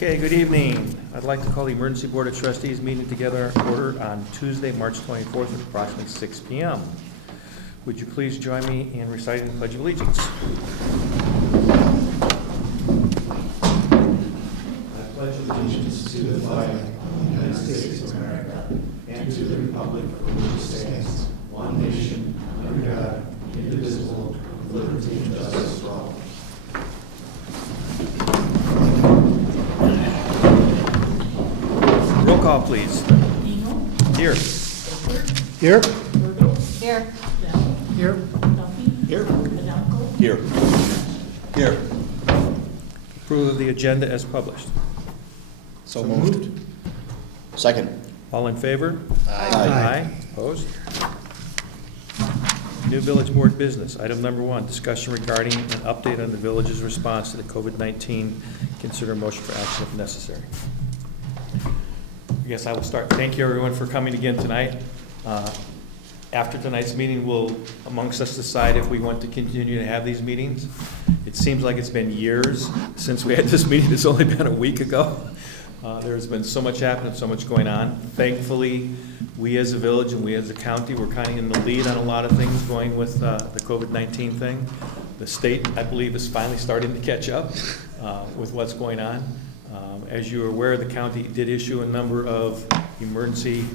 Okay, good evening. I'd like to call the Emergency Board of Trustees meeting together in order on Tuesday, March 24th at approximately 6 p.m. Would you please join me in reciting the Pledge of Allegiance? I pledge allegiance to the flag of the United States of America and to the republic for which it stands, one nation, under God, indivisible, with liberty and justice for all. Roll call, please. Engel. Here. Here. Bertle. Here. Bell. Here. Duffy. Here. Adamco. Here. Here. Approval of the agenda as published. So moved. Second. All in favor? Aye. Opposed? New Village Board business. Item number 1, discussion regarding an update on the village's response to the COVID-19. Consider a motion for action if necessary. I guess I will start. Thank you, everyone, for coming again tonight. After tonight's meeting, we'll, amongst us, decide if we want to continue to have these meetings. It seems like it's been years since we had this meeting. It's only been a week ago. There's been so much happening, so much going on. Thankfully, we as a village and we as a county, we're kind of in the lead on a lot of things going with the COVID-19 thing. The state, I believe, is finally starting to catch up with what's going on. As you are aware, the county did issue a number of emergency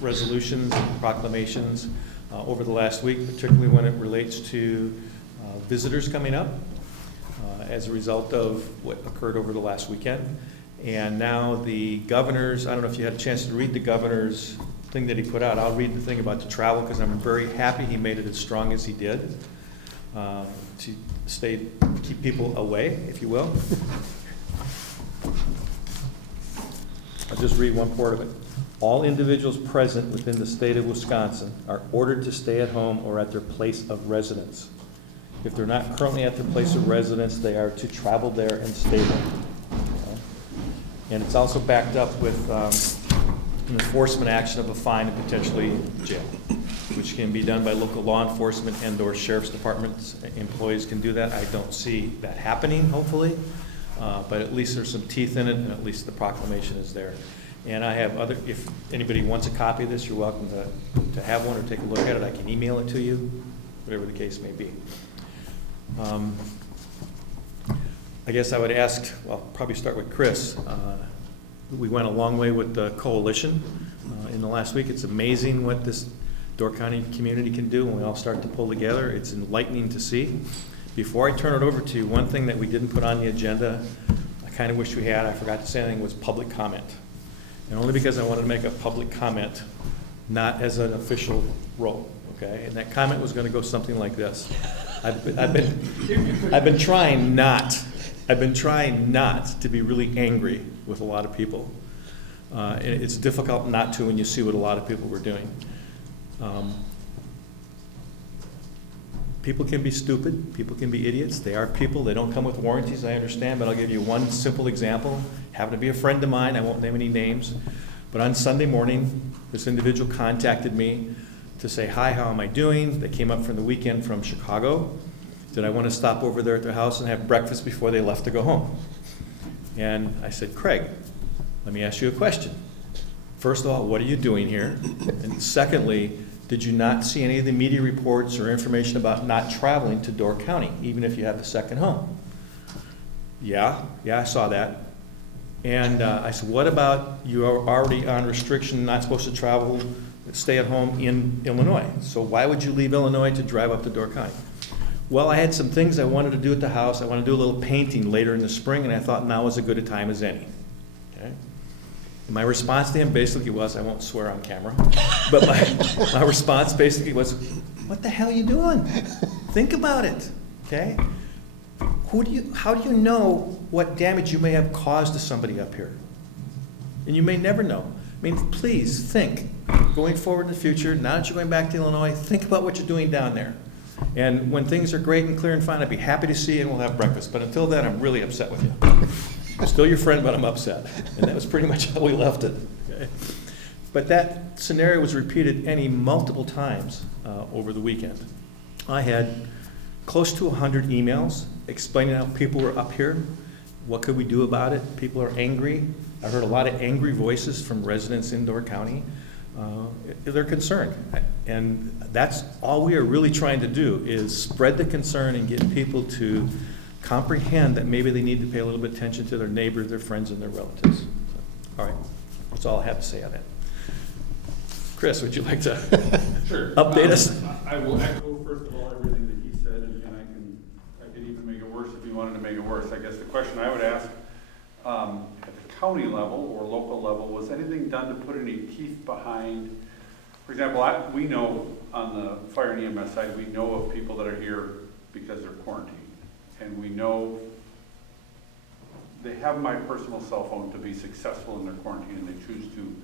resolutions and proclamations over the last week, particularly when it relates to visitors coming up as a result of what occurred over the last weekend. And now the governor's, I don't know if you had a chance to read the governor's thing that he put out. I'll read the thing about the travel because I'm very happy he made it as strong as he did to keep people away, if you will. I'll just read one part of it. All individuals present within the state of Wisconsin are ordered to stay at home or at their place of residence. If they're not currently at their place of residence, they are to travel there and stay there. And it's also backed up with an enforcement action of a fine and potentially jail, which can be done by local law enforcement and/or sheriff's departments. Employees can do that. I don't see that happening, hopefully, but at least there's some teeth in it, and at least the proclamation is there. And I have other, if anybody wants a copy of this, you're welcome to have one or take a look at it. I can email it to you, whatever the case may be. I guess I would ask, well, probably start with Chris. We went a long way with the coalition in the last week. It's amazing what this Door County community can do when we all start to pull together. It's enlightening to see. Before I turn it over to you, one thing that we didn't put on the agenda, I kind of wish we had, I forgot to say anything, was public comment. And only because I wanted to make a public comment, not as an official role, okay? And that comment was going to go something like this. I've been trying not to be really angry with a lot of people. And it's difficult not to when you see what a lot of people were doing. People can be stupid, people can be idiots. They are people, they don't come with warranties, I understand, but I'll give you one simple example. Happened to be a friend of mine, I won't name any names, but on Sunday morning, this individual contacted me to say, hi, how am I doing? They came up from the weekend from Chicago. Did I want to stop over there at their house and have breakfast before they left to go home? And I said, Craig, let me ask you a question. First of all, what are you doing here? And secondly, did you not see any of the media reports or information about not traveling to Door County, even if you have the second home? Yeah, I saw that. And I said, what about you are already on restriction, not supposed to travel, stay at home in Illinois? So why would you leave Illinois to drive up to Door County? Well, I had some things I wanted to do at the house. I want to do a little painting later in the spring, and I thought now was as good a time as any. Okay? And my response to him basically was, I won't swear on camera, but my response basically was, what the hell are you doing? Think about it, okay? How do you know what damage you may have caused to somebody up here? And you may never know. I mean, please think, going forward in the future, now that you're going back to Illinois, think about what you're doing down there. And when things are great and clear and fine, I'd be happy to see you and we'll have breakfast. But until then, I'm really upset with you. I'm still your friend, but I'm upset. And that was pretty much how we left it. Okay? But that scenario was repeated multiple times over the weekend. I had close to 100 emails explaining how people were up here What could we do about it? People are angry. I've heard a lot of angry voices from residents in Door County. They're concerned. And that's all we are really trying to do, is spread the concern and get people to comprehend that maybe they need to pay a little bit of attention to their neighbors, their friends, and their relatives. So, all right, that's all I have to say on that. Chris, would you like to Sure. update us? I will echo, first of all, everything that he said, and I could even make it worse if you wanted to make it worse. I guess the question I would ask, at the county level or local level, was anything done to put any teeth behind, for example, we know on the fire and EMS side, we know of people that are here because they're quarantined. And we know they have my personal cell phone to be successful in their quarantine, and they choose to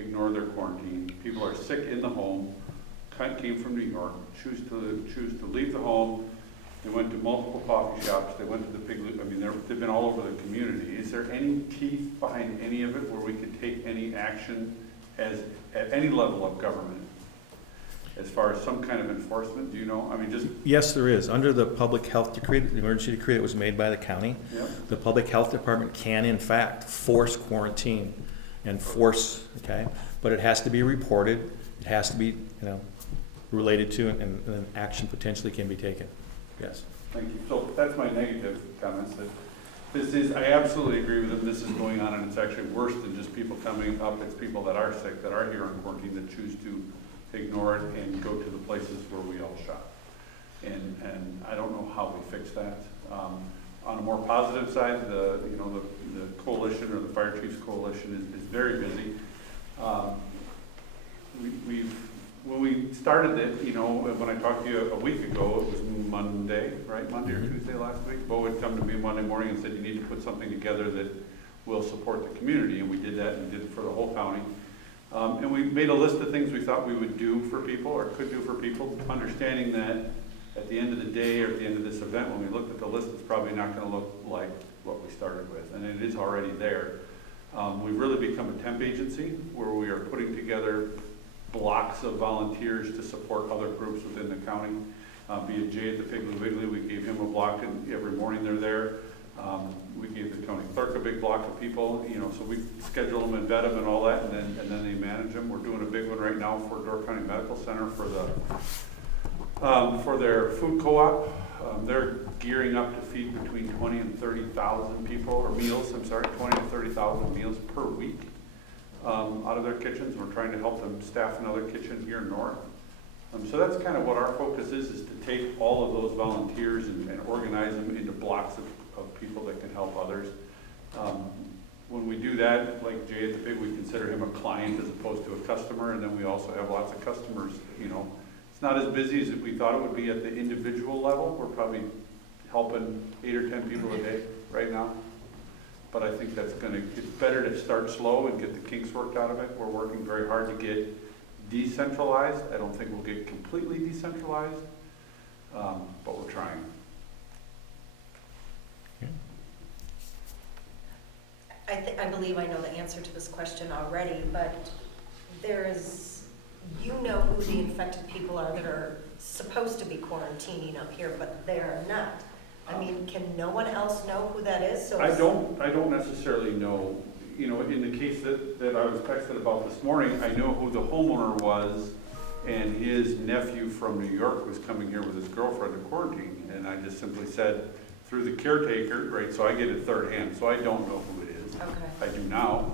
ignore their quarantine. People are sick in the home, came from New York, choose to leave the home. They went to multiple coffee shops. They went to the Pig. I mean, they've been all over the community. Is there any teeth behind any of it where we could take any action at any level of government, as far as some kind of enforcement? Do you know? I mean, just Yes, there is. Under the public health decree, the emergency decree that was made by the county, yeah. the public health department can in fact force quarantine and force, okay? But it has to be reported, it has to be, related to, and an action potentially can be taken. Yes. Thank you. So that's my negative comments, that this is, I absolutely agree with them, this is going on, and it's actually worse than just people coming up. It's people that are sick, that are here on quarantine, that choose to ignore it and go to the places where we all shop. And I don't know how we fix that. On a more positive side, the coalition, or the Fire Chiefs Coalition, is very busy. When we started it, when I talked to you a week ago, it was Monday, right? Monday or Tuesday last week. Bo had come to me Monday morning and said, you need to put something together that will support the community. And we did that, and did it for the whole county. And we made a list of things we thought we would do for people, or could do for people, understanding that at the end of the day, or at the end of this event, when we looked at the list, it's probably not going to look like what we started with, and it is already there. We've really become a temp agency, where we are putting together blocks of volunteers to support other groups within the county. Be it Jay at the Piggly Wiggly, we gave him a block, and every morning they're there. We gave the county clerk a big block of people, so we schedule them and vet them and all that, and then they manage them. We're doing a big one right now for Door County Medical Center for their food co-op. They're gearing up to feed between 20 and 30,000 people, or meals, 20 to 30,000 meals per week out of their kitchens. We're trying to help them staff another kitchen here north. So that's kind of what our focus is to take all of those volunteers and organize them into blocks of people that can help others. When we do that, like Jay at the Pig, we consider him a client as opposed to a customer, and then we also have lots of customers. It's not as busy as we thought it would be at the individual level. We're probably helping 8 or 10 people a day right now. But I think it's better to start slow and get the kinks worked out of it. We're working very hard to get decentralized. I don't think we'll get completely decentralized, but we're trying. I believe I know the answer to this question already, but you know who the infected people are that are supposed to be quarantining up here, but they are not. I mean, can no one else know who that is? So I don't necessarily know. In the case that I was texted about this morning, I know who the homeowner was, and his nephew from New York was coming here with his girlfriend to quarantine, and I just simply said, through the caretaker, right, so I get it third hand, so I don't know who it is. Okay. I do now.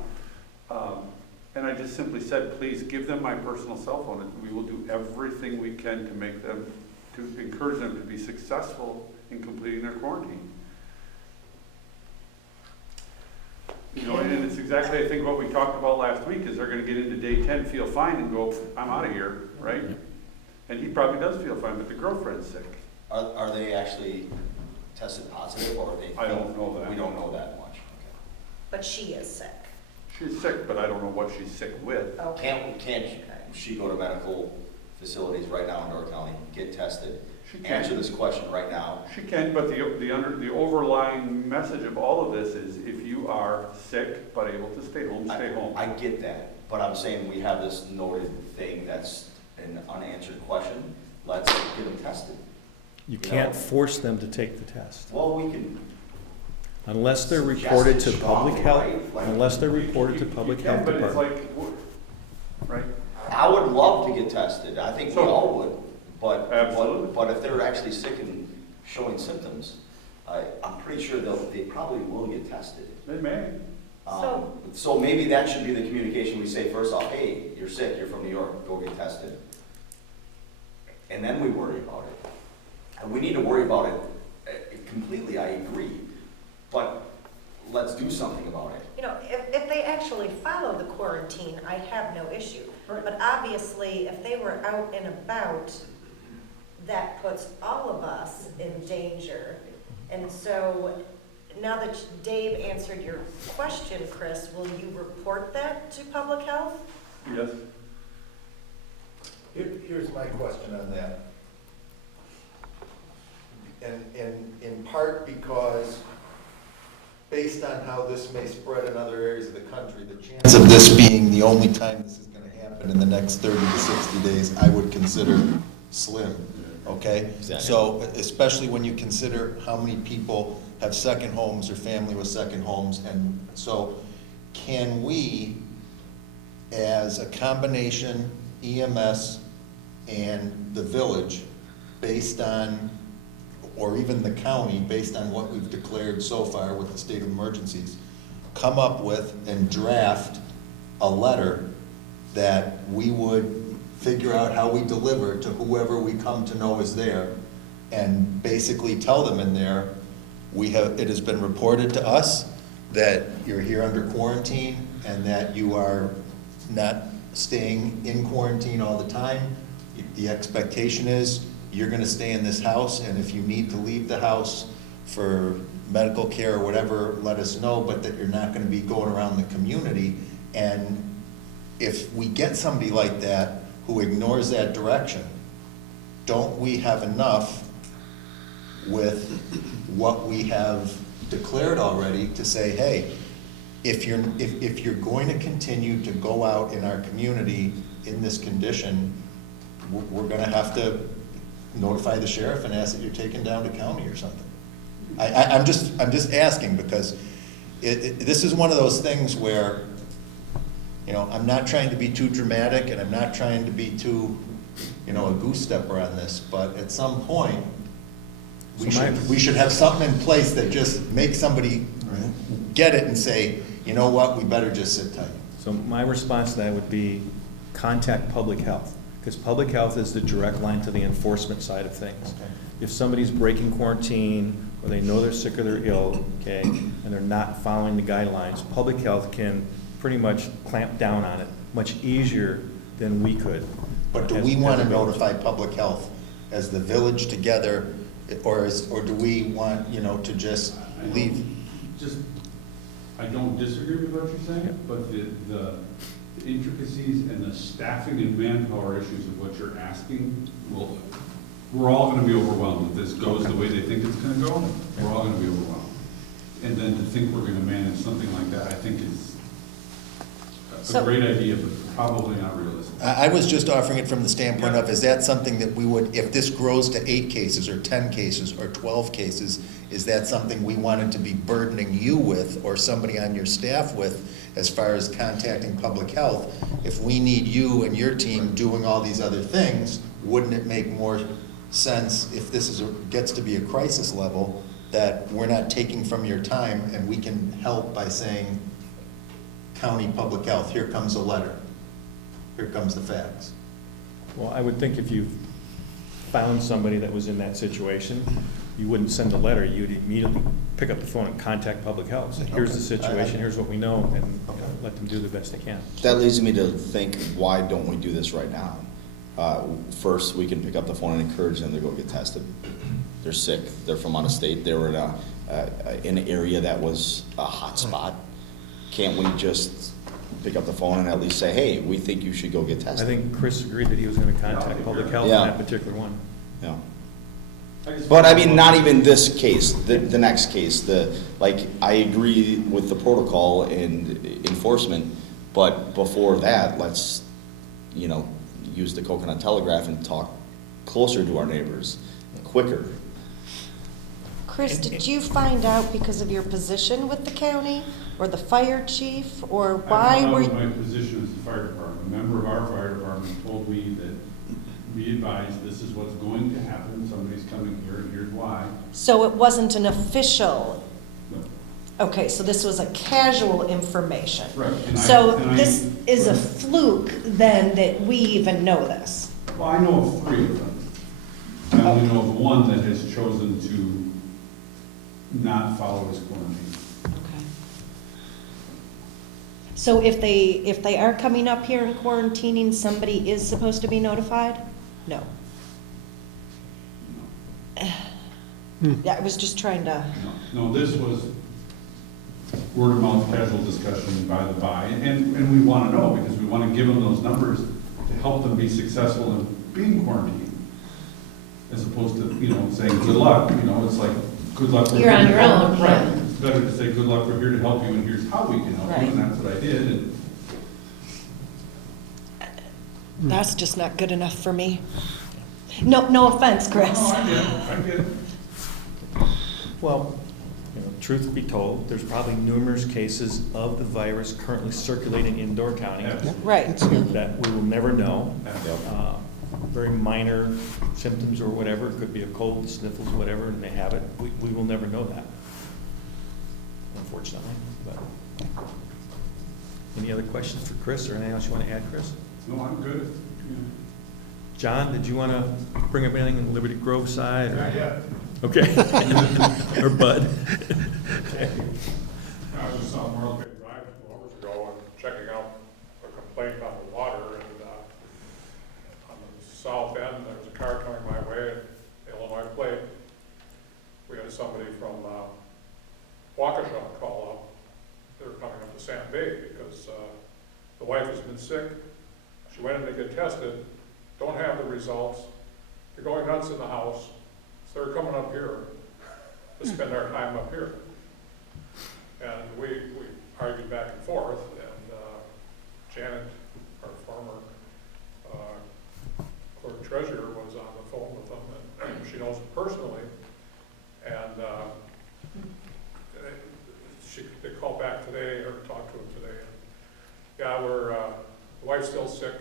And I just simply said, please give them my personal cell phone, and we will do everything we can to encourage them to be successful in completing their quarantine. And it's exactly, I think, what we talked about last week, is they're gonna get into day 10, feel fine, and go, I'm out of here, right? And he probably does feel fine, but the girlfriend's sick. Are they actually tested positive, or are they? I don't know that. We don't know that much. But she is sick. She's sick, but I don't know what she's sick with. Okay. Can't she go to medical facilities right now in Door County, get tested? She can. Answer this question right now. She can, but the overlying message of all of this is, if you are sick but able to stay home, stay home. I get that, but I'm saying we have this noted thing that's an unanswered question. Let's get them tested. You can't force them to take the test. Well, we can. Unless they're reported to suggested public strongly, health, right? Like- unless they're reported to public You can, health but it's department. like, right? I would love to get tested, I think we So- all would, but, Absolutely. but if they're actually sick and showing symptoms, I'm pretty sure they probably will get tested. They may. So maybe that should be the communication we say first off, hey, you're sick, you're from New York, go get tested. And then we worry about it. And we need to worry about it completely, I agree, but let's do something about it. You know, if they actually follow the quarantine, I have no issue. Right. But obviously, if they were out and about, that puts all of us in danger. And so, now that Dave answered your question, Chris, will you report that to public health? Yes. Here's my question on that. And in part because, based on how this may spread in other areas of the country, the chance of this being the only time this is gonna happen in the next 30 to 60 days, I would consider slim, okay? Exactly. So, especially when you consider how many people have second homes or family with second homes, and so can we, as a combination EMS and the village, based on, or even the county, based on what we've declared so far with the state of emergencies, come up with and draft a letter that we would figure out how we deliver to whoever we come to know is there, and basically tell them in there, it has been reported to us that you're here under quarantine and that you are not staying in quarantine all the time. The expectation is you're gonna stay in this house, and if you need to leave the house for medical care or whatever, let us know, but that you're not gonna be going around the community. And if we get somebody like that who ignores that direction, don't we have enough with what we have declared already to say, hey, if you're going to continue to go out in our community in this condition, we're gonna have to notify the sheriff and ask that you're taken down to county or something. I'm just asking, because this is one of those things where, you know, I'm not trying to be too dramatic, and I'm not trying to be too, you know, a goose stepper on this, but at some point, we should have something in place that just makes somebody get it and say, you know what, we better just sit tight. So my response to that would be contact public health, because public health is the direct line to the enforcement side of things. Okay. If somebody's breaking quarantine, or they know they're sick or they're ill, okay, and they're not following the guidelines, public health can pretty much clamp down on it much easier than we could. But do as- we as want a to village. notify public health as the village together, or do we want, you know, to just leave? I don't disagree with what you're saying, but the intricacies and the staffing and manpower issues of what you're asking, we're all gonna be overwhelmed. If this goes the way they think it's gonna go, we're all gonna be overwhelmed. And then to think we're gonna manage something like that, I think is a great idea, but probably not realistic. I was just offering it from the standpoint of, is that something that we would, if this grows to 8 cases or 10 cases or 12 cases, is that something we wanted to be burdening you with or somebody on your staff with as far as contacting public health? If we need you and your team doing all these other things, wouldn't it make more sense if this gets to be a crisis level, that we're not taking from your time and we can help by saying, county public health, here comes a letter, here comes the facts. Well, I would think if you found somebody that was in that situation, you wouldn't send a letter, you'd immediately pick up the phone and contact public health. Say, here's the Okay. situation, here's what we know, and you know, let them do the best they can. That leads me to think, why don't we do this right now? First, we can pick up the phone and encourage them to go get tested. They're sick, they're from out of state, they were in an area that was a hot spot. Can't we just pick up the phone and at least say, hey, we think you should go get I tested? think Chris agreed that he was gonna contact public health on Yeah. that particular one. Yeah. But I mean, not even this case, the next case, I agree with the protocol and enforcement, but before that, let's, use the Coconut Telegraph and talk closer to our neighbors, quicker. Chris, did you find out because of your position with the county, or the fire chief, or why I were found out you? my position as the fire department. A member of our fire department told me that, be advised, this is what's going to happen, somebody's coming here, and here's why. So it wasn't an official, No. okay, so this was a casual information. Right. So and I- this is a fluke then that we even know this? Well, I know of 3 of them. I only know of one that has chosen to not follow his quarantine. Okay. So if they are coming up here and quarantining, somebody is supposed to be notified? No. Yeah, I was just trying to, No, this was word of mouth casual discussion by the by, and we want to know, because we want to give them those numbers to help them be successful in being quarantined. As opposed to, saying, good luck, it's like, good luck. we're You're on here your to own, help. Right, yeah. it's better to say, good luck, we're here to help you, and here's how we can help you, Right. and that's what I did, and that's just not good enough for me. No offense, Chris. No, I get it. Well, truth be told, there's probably numerous cases of the virus currently circulating in Door County Absolutely. Right. that we will never know. Absolutely. Very minor symptoms or whatever, it could be a cold, sniffles, whatever, and they have it. We will never know that, unfortunately. But any other questions for Chris or anything else you want to add, Chris? No, I'm good. John, did you want to bring up anything in Liberty Grove side? Or? yet. Okay. Or Bud? I was just on Morro Bay Drive 2 hours ago and checking out a complaint on the water, and on the south end, there was a car coming my way at Illinois Plate. We had somebody from Waukesha call up. They were coming up to Sand Bay because the wife has been sick. She went in to get tested, don't have the results. They're going nuts in the house, so they're coming up here to spend our time up here. And we argued back and forth, and Janet, our former clerk treasurer, was on the phone with them, and she knows them personally. And they called back today, or talked to him today. And, yeah, the wife's still sick.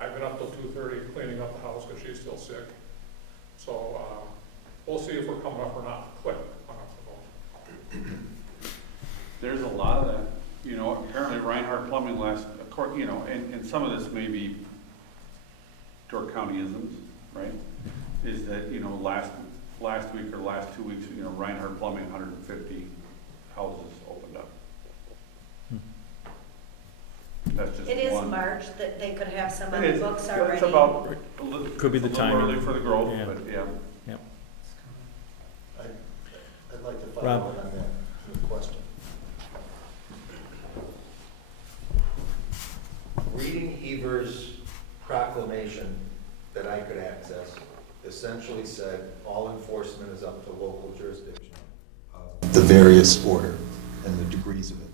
I've been up till 2:30 cleaning up the house because she's still sick. So we'll see if we're coming up or not. Click, hung up the phone. There's a lot of that, apparently Reinhardt Plumbing and some of this may be Door County-isms, right? Is that, last week or last 2 weeks, Reinhardt Plumbing, 150 houses opened up. That's just It is one. March, that they could have some on It the is. books It's already. about, Could be the it's a little timing. early for the growth, Yeah. but yeah. I'd like to follow Rob. up on that question. Reading Heber's proclamation that I could access essentially said all enforcement is up to local jurisdiction. The various order and the degrees of it.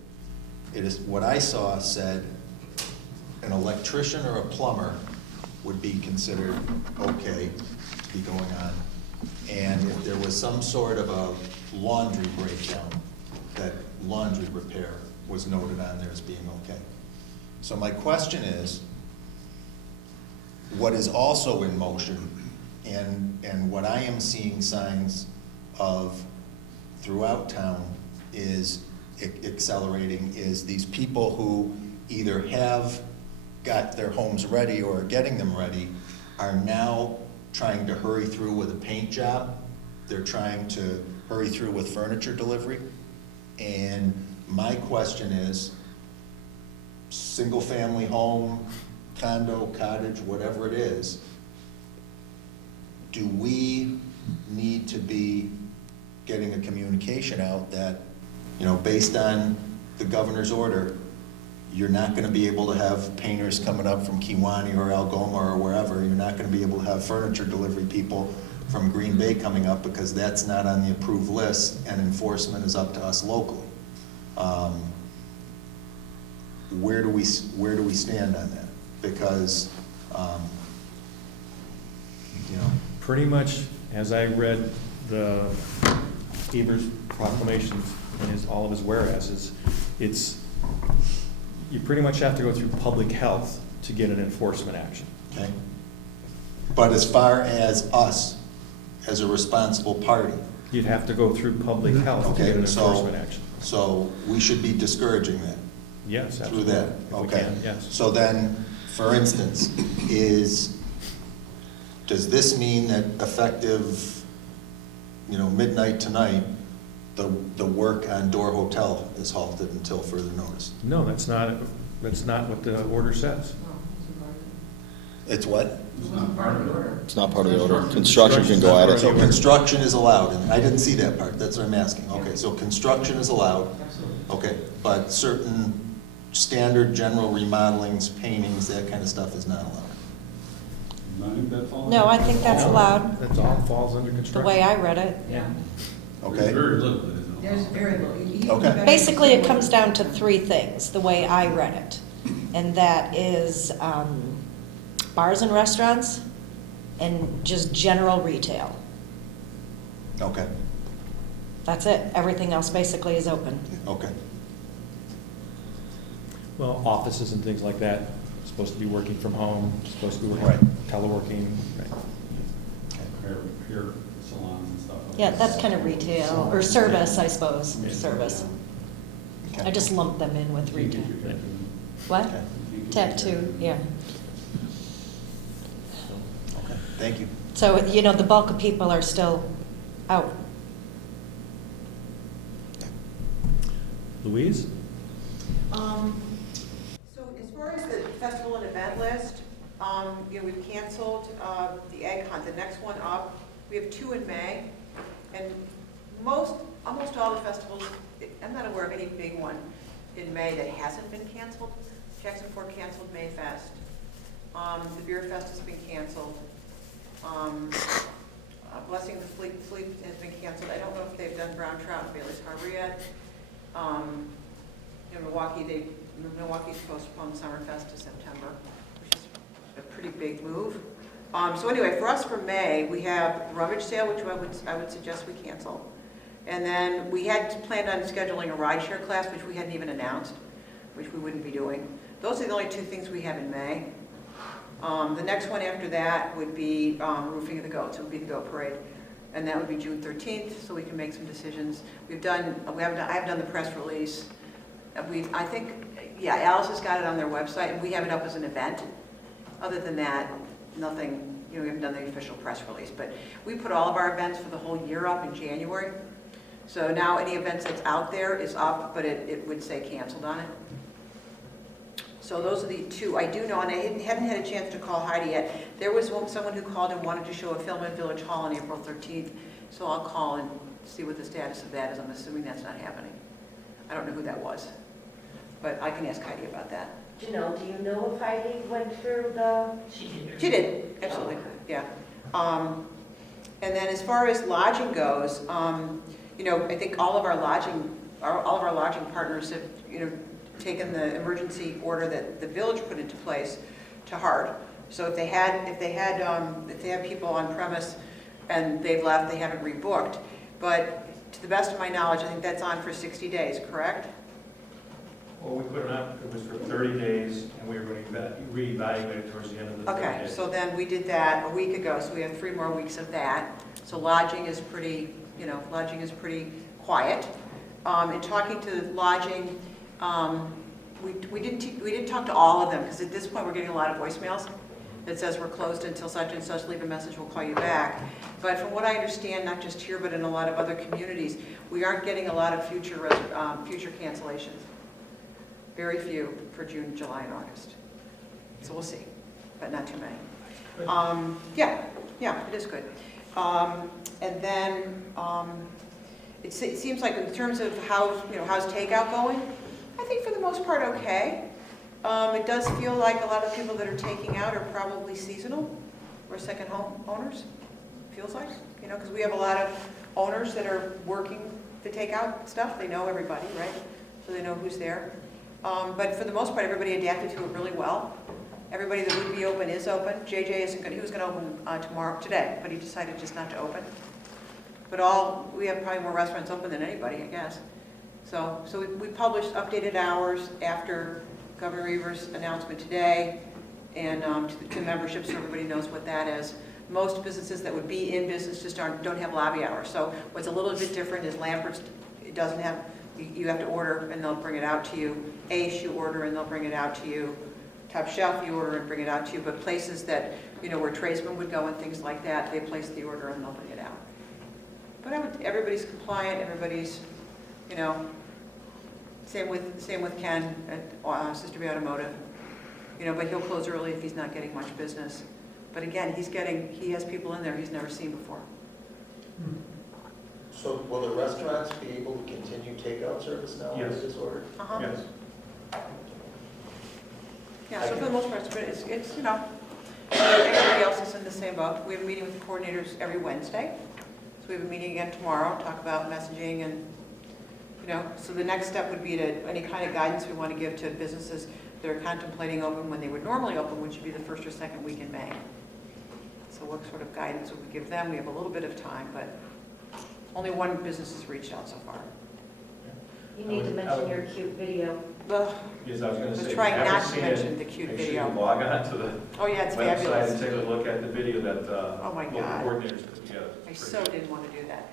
It is, what I saw said an electrician or a plumber would be considered okay to be going on. And if there was some sort of a laundry breakdown, that laundry repair was noted on there as being okay. So my question is, what is also in motion, and what I am seeing signs of throughout town is accelerating, is these people who either have got their homes ready or are getting them ready are now trying to hurry through with a paint job. They're trying to hurry through with furniture delivery. And my question is, single-family home, condo, cottage, whatever it is, do we need to be getting a communication out that, based on the governor's order, you're not gonna be able to have painters coming up from Kiwani or Algoma or wherever. You're not gonna be able to have furniture delivery people from Green Bay coming up because that's not on the approved list, and enforcement is up to us locally. Where do we stand on that? Because, Pretty much, as I read the Evers' proclamations and all of his whereases, you pretty much have to go through public health to get an enforcement action. Okay. But as far as us, as a responsible party, You'd have to go through public health to okay, get an so, enforcement action. so we should be discouraging that. Yes, Through absolutely. that, If we okay. can, yes. So then, for instance, does this mean that effective, midnight tonight, the work on Door Hotel is halted until further notice? No, that's not what the order says. It's what? It's not part of it. It's not part of the order. Construction can go at it. So construction is allowed, and I didn't see that part, that's what I'm asking. Okay, so construction is allowed, okay, but certain standard general remodelings, paintings, that kind of stuff is not allowed. I think that's all. No, I think that's allowed, That all falls under the construction. way I read it. Yeah, Okay? There's very little that isn't there's allowed. very little. Okay. Basically, it comes down to three things, the way I read it. And that is bars and restaurants and just general retail. Okay, That's it. Everything else basically is open. okay. Well, offices and things like that, supposed to be working from home, supposed to be working, Right. teleworking, right. Hair salons and stuff like that. Yeah, that's kind of retail, or service, I suppose, service. Okay. I just lump them in with You can retail. get your tattoo. What? Okay. You can get your Tattoo, yeah. Okay, thank you. So, the bulk of people are still out. Louise? So as far as the festival and event list, we've canceled the Egg Hunt. The next one up, we have 2 in May. And almost all the festivals, I'm not aware of any big one in May that hasn't been canceled. Jackson Fort canceled May Fest. The Beer Fest has been canceled. Blessing of the Fleet has been canceled. I don't know if they've done Brown Trout and Bailey's Harbor yet. In Milwaukee's postponed Summerfest to September, which is a pretty big move. So anyway, for us for May, we have the rummage sale, which I would suggest we cancel. And then we had planned on scheduling a rideshare class, which we hadn't even announced, which we wouldn't be doing. Those are the only 2 things we have in May. The next one after that would be Roofing of the Goats. It would be the Goat Parade. And that would be June 13th, so we can make some decisions. I have done the press release. Alice has got it on their website, and we have it up as an event. Other than that, nothing, we haven't done the official press release. But we put all of our events for the whole year up in January. So now any events that's out there is up, but it would say canceled on it. So those are the 2. I do know, and I haven't had a chance to call Heidi yet. There was someone who called and wanted to show a film at Village Hall on April 13th. So I'll call and see what the status of that is. I'm assuming that's not happening. I don't know who that was, but I can ask Heidi about that. Janelle, do you know if Heidi went through the? She did, absolutely, yeah. And then as far as lodging goes, I think all of our lodging partners have, taken the emergency order that the village put into place to heart. So if they have people on premise and they've left, they haven't rebooked. But to the best of my knowledge, I think that's on for 60 days, correct? Well, we put it up, it was for 30 days, and we were going to reevaluate it towards the end of the 30 Okay, days. so then we did that a week ago, so we have 3 more weeks of that. So lodging is pretty quiet. In talking to lodging, we didn't talk to all of them, because at this point, we're getting a lot of voicemails that says we're closed until such and such, leave a message, we'll call you back. But from what I understand, not just here, but in a lot of other communities, we aren't getting a lot of future cancellations. Very few for June, July, and August. So we'll see, but not too many. Yeah, it is good. And then it seems like in terms of how's takeout going, I think for the most part okay. It does feel like a lot of people that are taking out are probably seasonal or second home owners, feels like, because we have a lot of owners that are working to take out stuff. They know everybody, right? So they know who's there. But for the most part, everybody adapted to it really well. Everybody that would be open is open. JJ isn't good. He was going to open today, but he decided just not to open. but we have probably more restaurants open than anybody, I guess. So we published updated hours after Governor Evers' announcement today, and to membership, so everybody knows what that is. Most businesses that would be in business just don't have lobby hours. So what's a little bit different is Lambert's, it doesn't have, you have to order and they'll bring it out to you. Ace, you order and they'll bring it out to you. Top Shelf, you order and bring it out to you. But places that, where tradesmen would go and things like that, they place the order and they'll bring it out. But everybody's compliant, everybody's, same with Ken at Sister Bay Automotive. But he'll close early if he's not getting much business. But again, he has people in there he's never seen before. So will the restaurants be able to continue takeout service now Yes. with this order? Uh-huh. Yes. Yeah, so for the most part, it's everybody else is in the same boat. We have a meeting with the coordinators every Wednesday. So we have a meeting again tomorrow, talk about messaging and, so the next step would be to, any kind of guidance we want to give to businesses that are contemplating open when they would normally open, which would be the first or second week in May. So what sort of guidance would we give them? We have a little bit of time, but only one business has reached out so far. You need to mention your cute video. Ugh. Yes, I was gonna Let's say. try if you not haven't to seen mention it, the cute make sure video. you log on to the Oh, yeah, it's website and fabulous. take a look at the video that Oh, my local God. coordinators put together. I so didn't want to do that.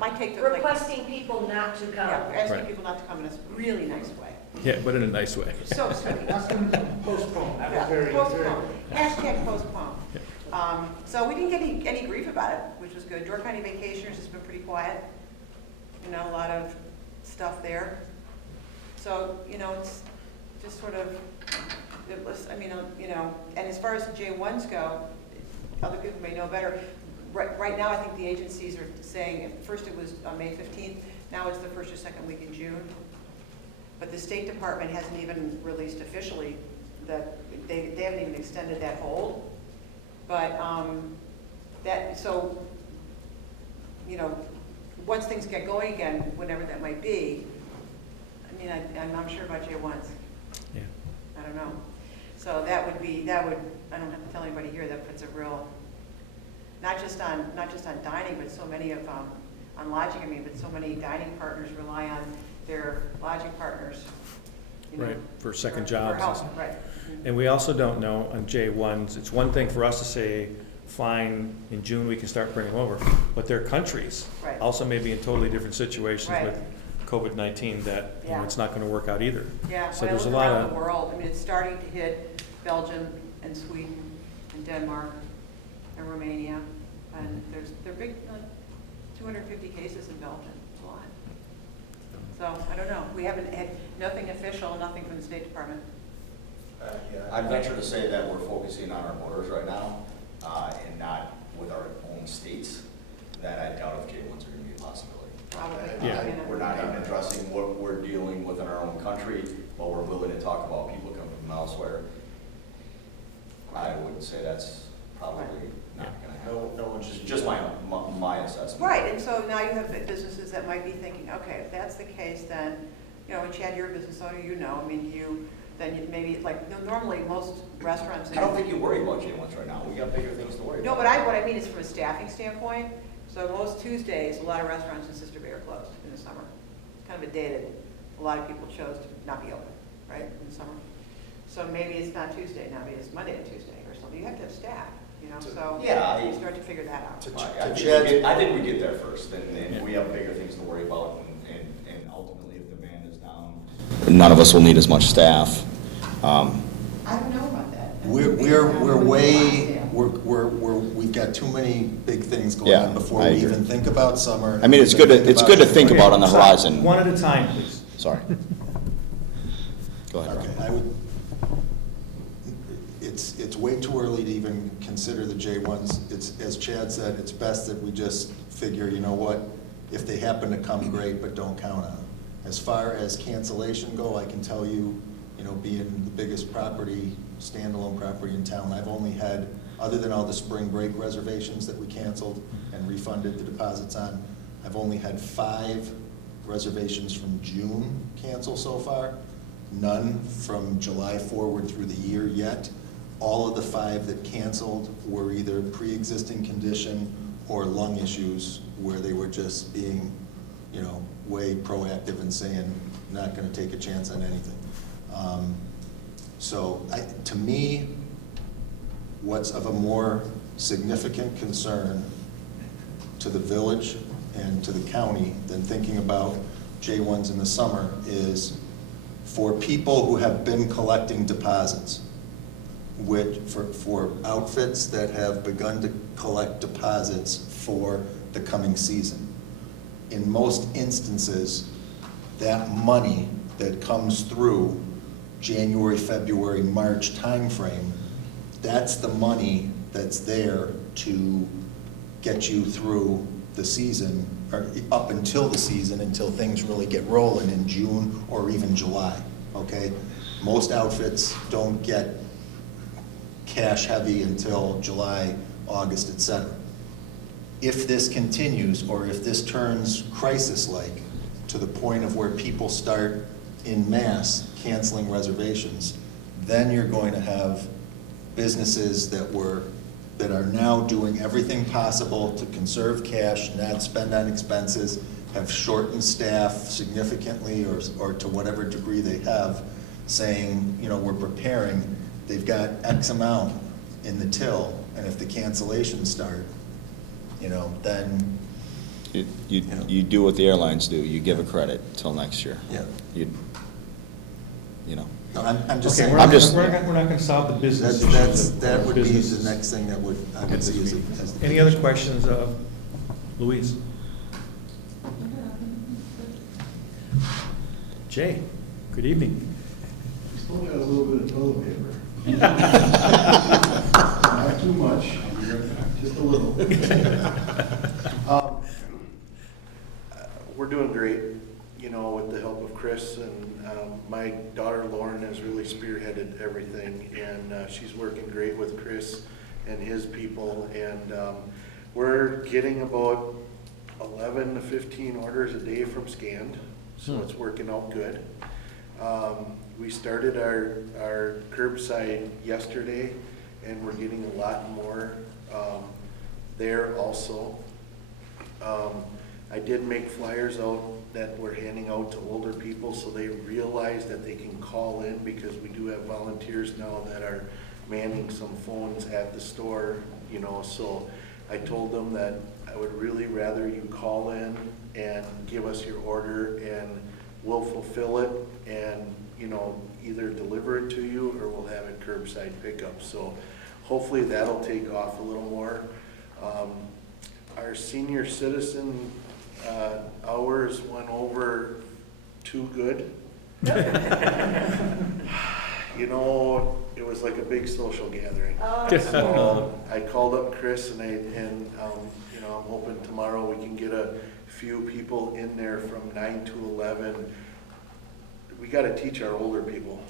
Might take the, like, Requesting people not to come. yeah, we're asking Right. people not to come in a really nice way. Yeah, but in a nice way. So sweet. Ask them to postpone, that was Yeah, very, postpone. Hashtag postpone. So we didn't get any grief about it, which was good. Door County Vacationers has been pretty quiet. A lot of stuff there. So, it's just sort of, it was, and as far as the J1s go, other people may know better. Right now, I think the agencies are saying, at first it was on May 15th, now it's the first or second week in June. But the State Department hasn't even released officially that, they haven't even extended that hold. But once things get going again, whenever that might be, I'm sure about J1s. Yeah. I don't know. So that would, I don't have to tell anybody here, that puts a real, not just on dining, but so many of, on lodging, but so many dining partners rely on their lodging partners. Right, for second for jobs. help, right. And we also don't know on J1s, it's one thing for us to say, fine, in June we can start bringing them over, but their countries Right. also may be in totally different situations Right. with COVID-19 that, Yeah. it's not gonna work out either. Yeah, So when I there's a look lot around of, the world, it's starting to hit Belgium and Sweden and Denmark and Romania. And they're big, like 250 cases in Belgium, it's a lot. So, I don't know, we haven't had nothing official, nothing from the State Department. I'd venture to say that we're focusing on our borders right now, and not with our own states, that I doubt if J1s are gonna be a possibility. Probably. Yeah. We're not even addressing what we're dealing with in our own country, but we're willing to talk about people coming from elsewhere. I would say that's probably not gonna happen. no one should. Just my assessment. Right, and so now you have businesses that might be thinking, okay, if that's the case, then, and Chad, you're a business owner, then you maybe, normally most restaurants. I don't think you worry about J1s right now. We got bigger things to worry No, about. but what I mean is from a staffing standpoint, so most Tuesdays, a lot of restaurants in Sister Bay are closed in the summer. It's kind of a day that a lot of people chose to not be open, right, in the summer. So maybe it's not Tuesday now, maybe it's Monday and Tuesday or something. You have to have staff, so Yeah, you start to figure that out. I think we get there first, and we have bigger things to worry about, and ultimately, if demand is down, None of us will need as much staff. I don't know about that. We've got too many big things going Yeah, on before I we agree. even think about summer. I mean, it's good to think about on the horizon. one at a time, please. Sorry. Go ahead, Okay, Rob. I would, it's way too early to even consider the J1s. It's, as Chad said, it's best that we just figure, you know what, if they happen to come, great, but don't count on them. As far as cancellation go, I can tell you, being the biggest property, standalone property in town, I've only had, other than all the spring break reservations that we canceled and refunded the deposits on, I've only had 5 reservations from June cancel so far, none from July forward through the year yet. All of the 5 that canceled were either pre-existing condition or lung issues where they were just being, you know, way proactive and saying, not gonna take a chance on anything. So to me, what's of a more significant concern to the village and to the county than thinking about J1s in the summer is for people who have been collecting deposits, for outfits that have begun to collect deposits for the coming season. In most instances, that money that comes through January, February, March timeframe, that's the money that's there to get you through the season, or up until the season, until things really get rolling in June or even July, okay? Most outfits don't get cash heavy until July, August, etc. If this continues, or if this turns crisis-like to the point of where people start in mass canceling reservations, then you're going to have businesses that are now doing everything possible to conserve cash, not spend on expenses, have shortened staff significantly or to whatever degree they have, saying, you know, we're preparing, they've got X amount in the till, and if the cancellations start, you know, then. You do what the airlines do, you give a credit till next year. Yeah. You know. No, I'm just Okay, saying. we're not gonna solve the business issues. That would be businesses. the next thing that I would see as the. Any other questions, Louise? Jay, good evening. Still got a little bit of toilet paper. Not too much, just a little. We're doing great, you know, with the help of Chris, and my daughter Lauren has really spearheaded everything, and she's working great with Chris and his people, and we're getting about 11 to 15 orders a day from Scanned, so it's working out good. We started our curbside yesterday, and we're getting a lot more there also. I did make flyers out that we're handing out to older people so they realize that they can call in, because we do have volunteers now that are manning some phones at the store, you know, so I told them that I would really rather you call in and give us your order, and we'll fulfill it and, you know, either deliver it to you or we'll have it curbside pickup. So hopefully that'll take off a little more. Our senior citizen hours went over too good. You know, it was like a big social gathering. So I called up Chris and you know, I'm hoping tomorrow we can get a few people in there from 9 to 11. We got to teach our older people,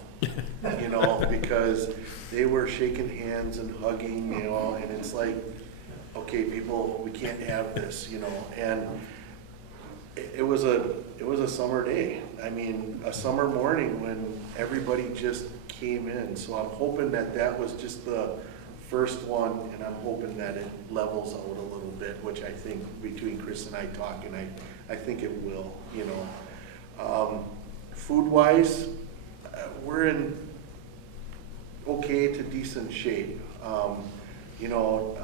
you know, because they were shaking hands and hugging, you know, and it's like, okay, people, we can't have this, you know, and it was a summer day. I mean, a summer morning when everybody just came in. So I'm hoping that was just the first one, and I'm hoping that it levels out a little bit, which I think between Chris and I talking, I think it will, you know. Food-wise, we're in okay to decent shape. You know,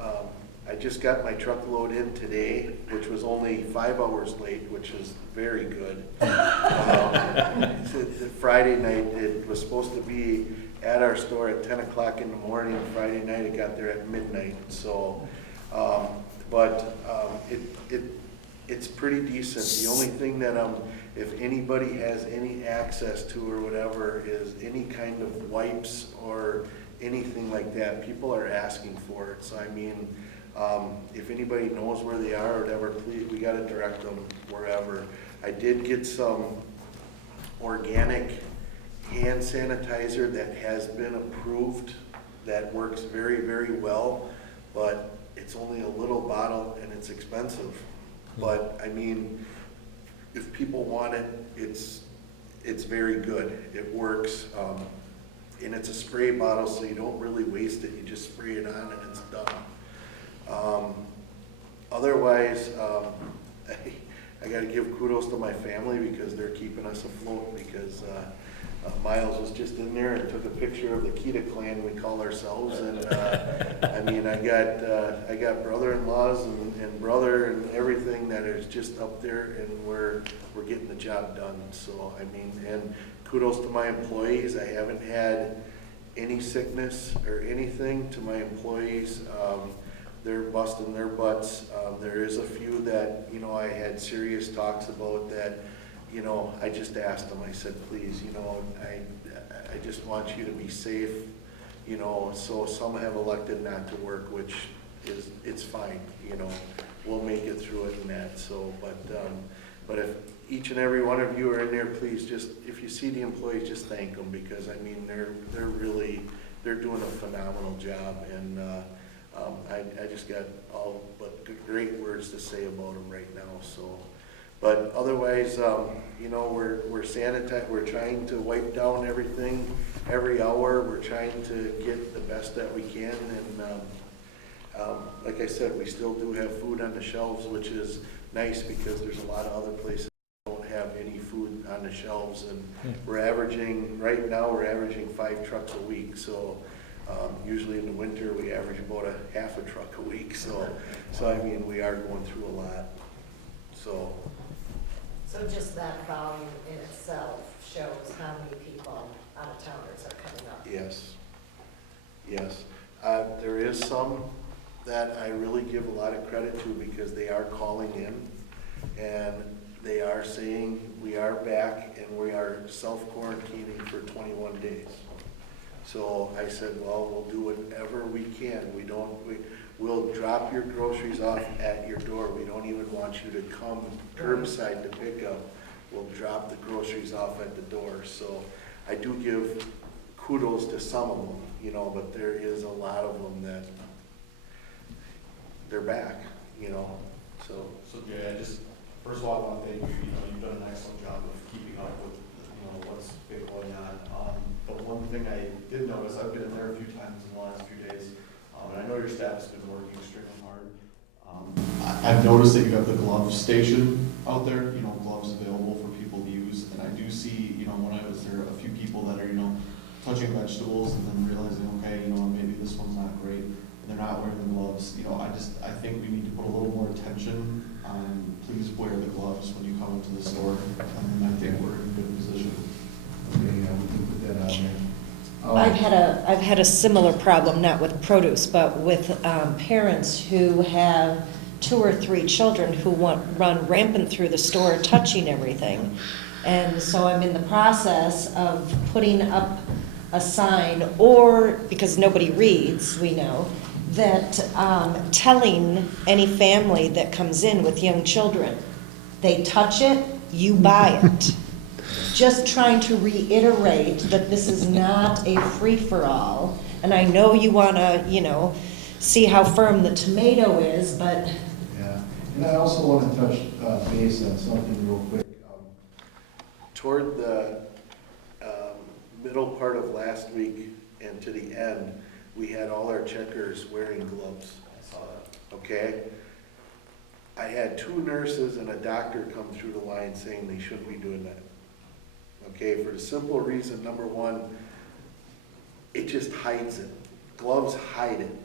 I just got my truckload in today, which was only 5 hours late, which is very good. Friday night, it was supposed to be at our store at 10 o'clock in the morning. Friday night, it got there at midnight. So, it's pretty decent. The only thing that if anybody has any access to or whatever is any kind of wipes or anything like that, people are asking for it. So I mean, if anybody knows where they are or whatever, please, we gotta direct them wherever. I did get some organic hand sanitizer that has been approved, that works very, very well, but it's only a little bottle and it's expensive. But I mean, if people want it, it's very good. It works, and it's a spray bottle, so you don't really waste it. You just spray it on and it's done. Otherwise, I gotta give kudos to my family because they're keeping us afloat because, Miles was just in there and took a picture of the Kita clan we call ourselves, and, I mean, I got brother-in-laws and brother and everything that is just up there, and we're getting the job done, so, I mean, and kudos to my employees, I haven't had any sickness or anything to my employees, they're busting their butts, there is a few that, you know, I had serious talks about that, you know, I just asked them, I said, please, you know, I just want you to be safe, you know, so some have elected not to work, which is, it's fine, you know, we'll make it through it and that, so, but if each and every one of you are in there, please just, if you see the employees, just thank them, because, I mean, they're really, they're doing a phenomenal job, and, I just got all but great words to say about them right now, so. But otherwise, you know, we're sanitizing, we're trying to wipe down everything every hour. We're trying to get the best that we can. And like I said, we still do have food on the shelves, which is nice because there's a lot of other places that don't have any food on the shelves. And we're averaging, right now, we're averaging 5 trucks a week. So usually in the winter, we average about a half a truck a week. So I mean, we are going through a lot. So just that volume in itself shows how many people out-of-towners are coming up. yes, yes. There is some that I really give a lot of credit to because they are calling in and they are saying we are back and we are self-quarantining for 21 days. So I said, well, we'll do whatever we can. We'll drop your groceries off at your door. We don't even want you to come curbside to pick up. We'll drop the groceries off at the door. So I do give kudos to some of them, you know, but there is a lot of them that they're back, you know, so. So Jay, first of all, I want to thank you, you know, you've done an excellent job of keeping up with, you know, what's been going on. But one thing I did notice, I've been in there a few times in the last few days, and I know your staff's been working extremely hard. I've noticed that you have the glove station out there, you know, gloves available for people to use, and I do see, you know, when I was there, a few people that are, you know, touching vegetables and then realizing, okay, you know, maybe this one's not great, and they're not wearing the gloves. You know, I think we need to put a little more attention on, please wear the gloves when you come into the store, and I think we're in a good position. Okay, yeah, we can put that out there. I've had a similar problem, not with produce, but with parents who have 2 or 3 children who run rampant through the store touching everything. And so I'm in the process of putting up a sign, or, because nobody reads, we know, that telling any family that comes in with young children, they touch it, you buy it. Just trying to reiterate that this is not a free-for-all. And I know you want to, you know, see how firm the tomato is, but... Yeah, and I also want to touch base on something real quick. Toward the middle part of last week and to the end, we had all our checkers wearing gloves. I saw that. Okay? I had 2 nurses and a doctor come through the line saying they shouldn't be doing that. Okay, for the simple reason, number one, it just hides it. Gloves hide it.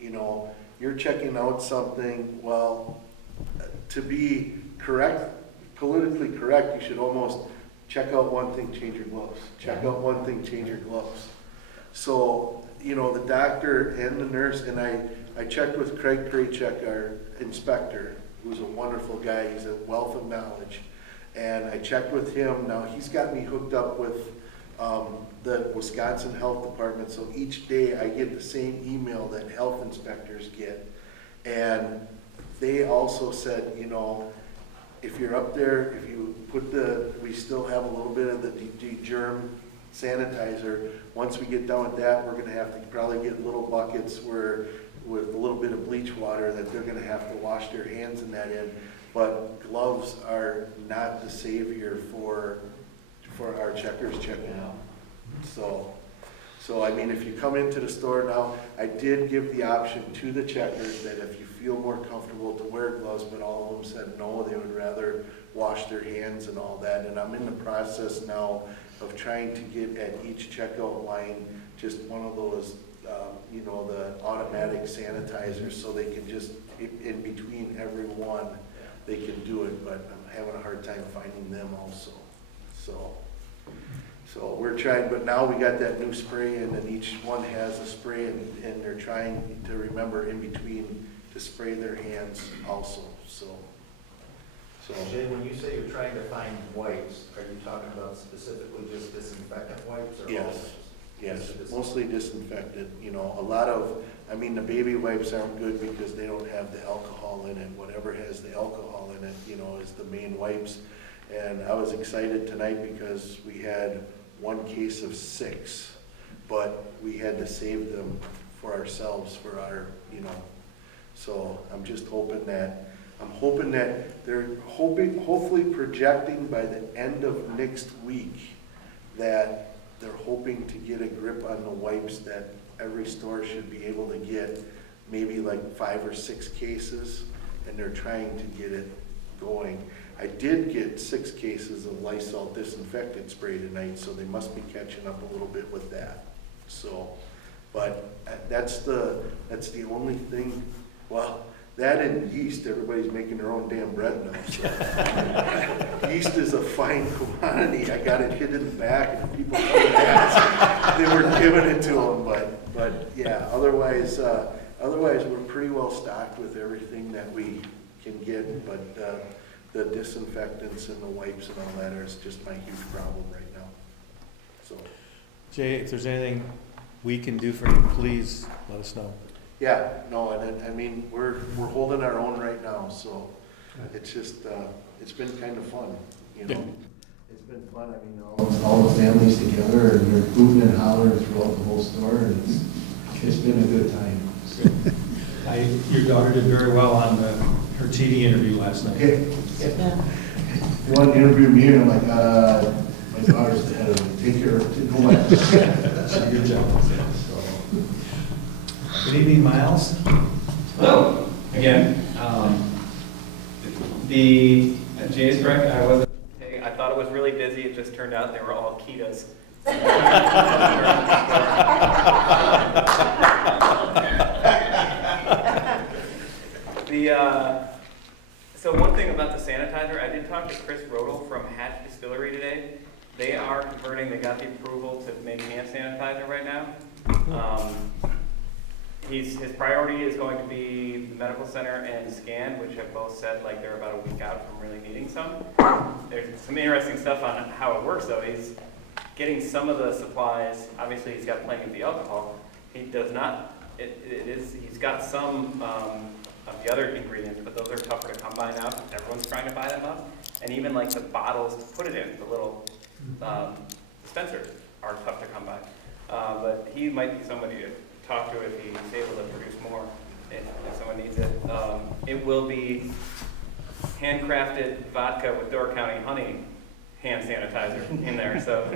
You know, you're checking out something, well, to be correct, politically correct, you should almost check out one thing, change your gloves. Check out one thing, change your gloves. So, you know, the doctor and the nurse, and I checked with Craig Kraychek, our inspector, who's a wonderful guy. He's a wealth of knowledge. And I checked with him. Now, he's got me hooked up with the Wisconsin Health Department, so each day I get the same email that health inspectors get. And they also said, you know, if you're up there, if you put we still have a little bit of the germ sanitizer. Once we get done with that, we're gonna have to probably get little buckets with a little bit of bleach water that they're gonna have to wash their hands in that in. But gloves are not the savior for our checkers checking out. So I mean, if you come into the store now, I did give the option to the checkers that if you feel more comfortable to wear gloves, but all of them said no, they would rather wash their hands and all that. And I'm in the process now of trying to get at each checkout line just one of those, you know, the automatic sanitizers, so they can just, in between every one, they can do it, but I'm having a hard time finding them also. So we're trying, but now we got that new spray, and then each one has a spray, and they're trying to remember in between to spray their hands also, so. Jay, when you say you're trying to find wipes, are you talking about specifically just disinfectant wipes or all? Yes, yes, mostly disinfectant, you know, a lot of, I mean, the baby wipes aren't good because they don't have the alcohol in it. Whatever has the alcohol in it, you know, is the main wipes. And I was excited tonight because we had one case of 6, but we had to save them for ourselves, for our, you know, so I'm just hoping that, they're hopefully projecting by the end of next week that they're hoping to get a grip on the wipes, that every store should be able to get maybe like 5 or 6 cases, and they're trying to get it going. I did get 6 cases of Lysol disinfectant spray tonight, so they must be catching up a little bit with that. So, but that's the only thing, well, that and yeast, everybody's making their own damn bread now. So. Yeast is a fine commodity. I got it hid in the back, and people come and ask. They were giving it to them, but yeah. Otherwise, we're pretty well stocked with everything that we can get. But the disinfectants and the wipes and all that is just my huge problem right now. So. Jay, if there's anything we can do for you, please let us know. Yeah, no, and I mean, we're holding our own right now, so it's just, it's been kind of fun, you know? It's been fun, I mean, all the families together, and they're hooting and hollering throughout the whole store, and it's been a good time. So. Your daughter did very well on her TV interview last night. Yeah. You want to interview me, and I'm like, my daughter's the head of it, take care of it, go ahead. Good job. Good evening, Miles. Hello, again. Jay is correct, I thought it was really busy, it just turned out they were all Kitas. So one thing about the sanitizer, I did talk to Chris Rodel from Hatch Distillery today. They are converting, they got the approval to make hand sanitizer right now. His priority is going to be the medical center and Scan, which have both said like they're about a week out from really needing some. There's some interesting stuff on how it works though. He's getting some of the supplies. Obviously, he's got plenty of the alcohol. He does not. He's got some of the other ingredients, but those are tougher to come by now. Everyone's trying to buy them up, and even like the bottles to put it in, the little dispensers are tough to come by. But he might be somebody to talk to if he's able to produce more, if someone needs it. It will be handcrafted vodka with Door County honey hand sanitizer in there, so.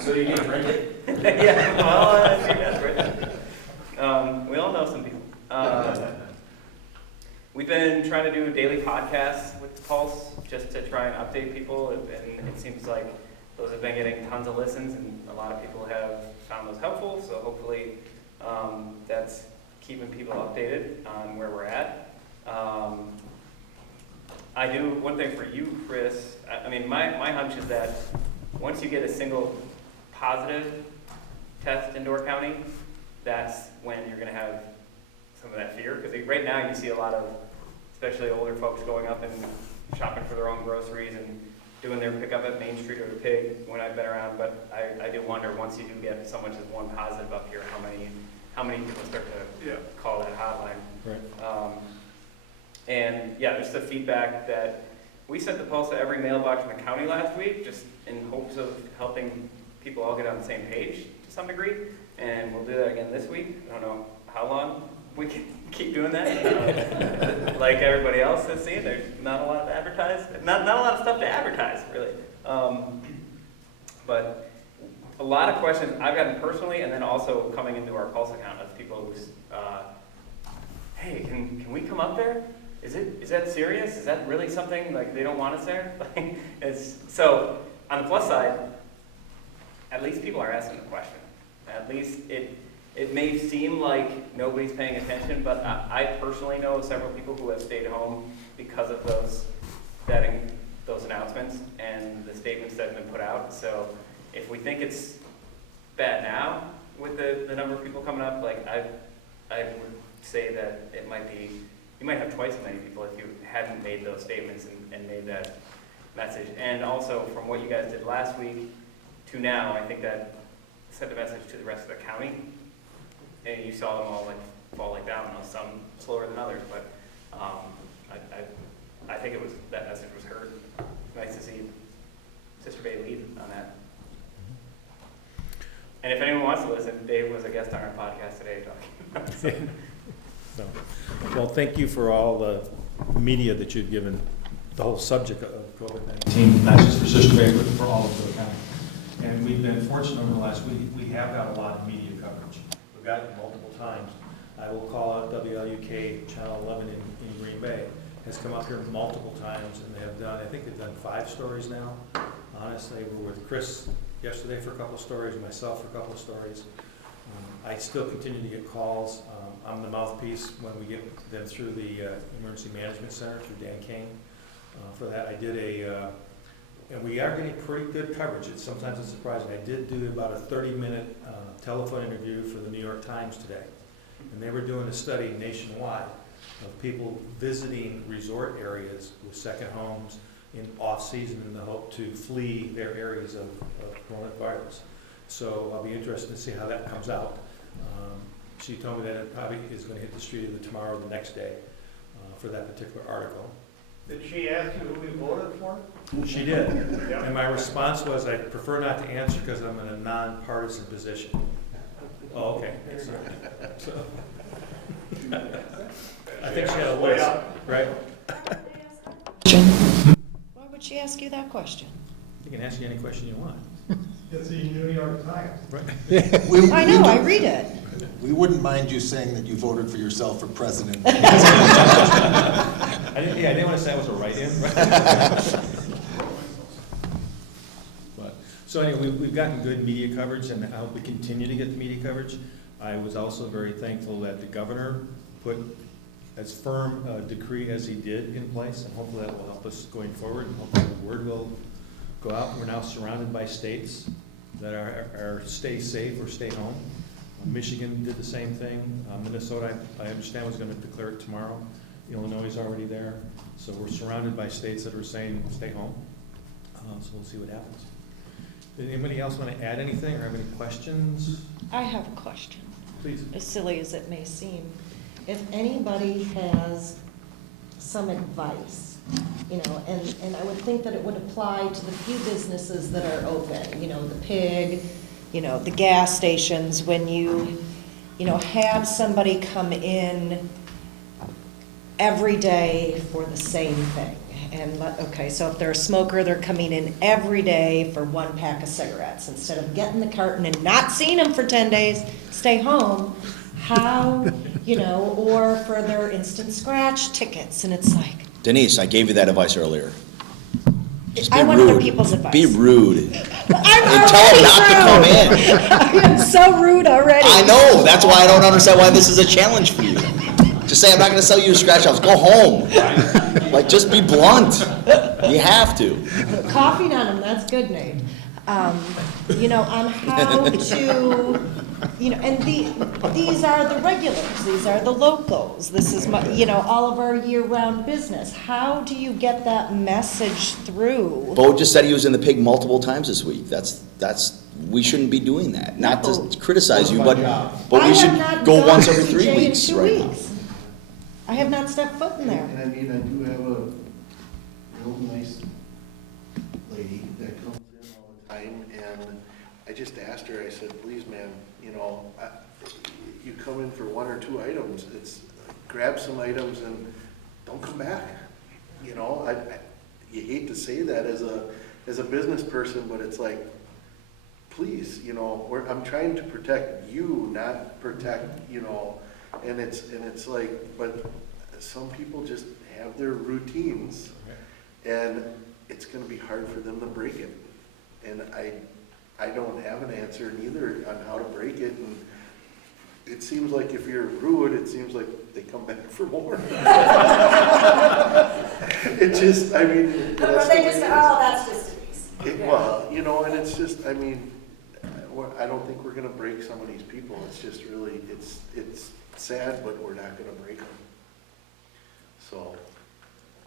So you can drink it? Yeah, well, if you're desperate. We all know some people. We've been trying to do daily podcasts with Pulse just to try and update people, and it seems like those have been getting tons of listens, and a lot of people have found those helpful, so hopefully that's keeping people updated on where we're at. I do one thing for you, Chris. I mean, my hunch is that once you get a single positive test in Door County, that's when you're going to have some of that fear. Because right now you see a lot of, especially older folks, going up and shopping for their own groceries and doing their pickup at Main Street or the Pig when I've been around. But I do wonder, once you do get so much as one positive up here, how many people start to call that hotline. Right. And yeah, just the feedback that we sent the Pulse to every mailbox in the county last week, just in hopes of helping people all get on the same page to some degree. And we'll do that again this week. I don't know how long we can keep doing that. Like everybody else has seen, there's not a lot to advertise. Not a lot of stuff to advertise, really. But a lot of questions I've gotten personally, and then also coming into our Pulse account of people who hey, can we come up there? Is that serious? Is that really something, like, they don't want us there? So, on the plus side, at least people are asking the question. At least it may seem like nobody's paying attention, but I personally know several people who have stayed home because of those announcements and the statements that have been put out. So if we think it's bad now with the number of people coming up, like I would say that it might be, you might have twice as many people if you hadn't made those statements and made that message. And also from what you guys did last week to now, I think that sent a message to the rest of the county. And you saw them all like fall like down, some slower than others, but I think that message was heard. Nice to see Sister Bay lead on that. And if anyone wants to listen, Dave was a guest on our podcast today talking about it. So, well, thank you for all the media that you've given the whole subject of COVID-19, not just for Sister Bay, but for all of the county. And we've been fortunate over the last week. We have got a lot of media coverage. We've got it multiple times. I will call out WLUK Channel 11 in Green Bay. Has come up here multiple times, and they have done, I think they've done 5 stories now. Honestly, we were with Chris yesterday for a couple of stories, myself for a couple of stories. I still continue to get calls. I'm the mouthpiece when we get them through the Emergency Management Center, through Dan King. For that, I did and we are getting pretty good coverage. Sometimes it's surprising. I did do about a 30-minute telephone interview for the New York Times today. And they were doing a study nationwide of people visiting resort areas with second homes in off-season in the hope to flee their areas of coronavirus. So I'll be interested to see how that comes out. She told me that it probably is going to hit the street either tomorrow or the next day for that particular article. Did she ask you who we voted for? She did. And my response was, I prefer not to answer because I'm in a nonpartisan position. Oh, okay. So, I think she had a list, right? Why would she ask you that question? You can ask me any question you want. It's the New York Times. Right. I know, I read it. We wouldn't mind you saying that you voted for yourself for president. I didn't want to say I was a write-in. But, so anyway, we've gotten good media coverage, and I hope we continue to get the media coverage. I was also very thankful that the governor put as firm a decree as he did in place, and hopefully that will help us going forward, and hopefully the word will go out. We're now surrounded by states that are stay safe or stay home. Michigan did the same thing. Minnesota, I understand, was going to declare it tomorrow. Illinois is already there. So we're surrounded by states that are saying stay home. So we'll see what happens. Did anybody else want to add anything or have any questions? I have a question. Please. As silly as it may seem, if anybody has some advice, and I would think that it would apply to the few businesses that are open, the Pig, the gas stations, when you have somebody come in every day for the same thing. And, so if they're a smoker, they're coming in every day for 1 pack of cigarettes. Instead of getting the carton and not seeing them for 10 days, stay home. How, or for their instant scratch tickets. And it's like, Denise, I gave you that advice earlier. Just be I want rude. other people's advice. Be rude. I'm And tell them not to come in. I am so rude already. I know, that's why I don't understand why this is a challenge for you. Just say, I'm not gonna sell you scratch offs, go home. Like, just be blunt. You have to. Coughing on them, that's good, Nate. On how to, and these are the regulars, these are the locals, this is all of our year-round business. How do you get that message through? Bo just said he was in the Pig multiple times this week. We shouldn't be doing that. Not to criticize you, but we should go once every 3 weeks right now. I have not stepped foot in there. And I mean, I do have a real nice lady that comes in all the time, and I just asked her, I said, please, ma'am, you come in for 1 or 2 items, grab some items and don't come back. You hate to say that as a business person, but it's like, please, I'm trying to protect you, not protect, And it's like, but some people just have their routines, and it's gonna be hard for them to break it. And I don't have an answer neither on how to break it, and it seems like if you're rude, it seems like they come back for more. It just, I mean. Or they just, oh, that's just a piece. Well, you know, and it's just, I mean, I don't think we're gonna break some of these people. It's just really, it's sad, but we're not gonna break them. So.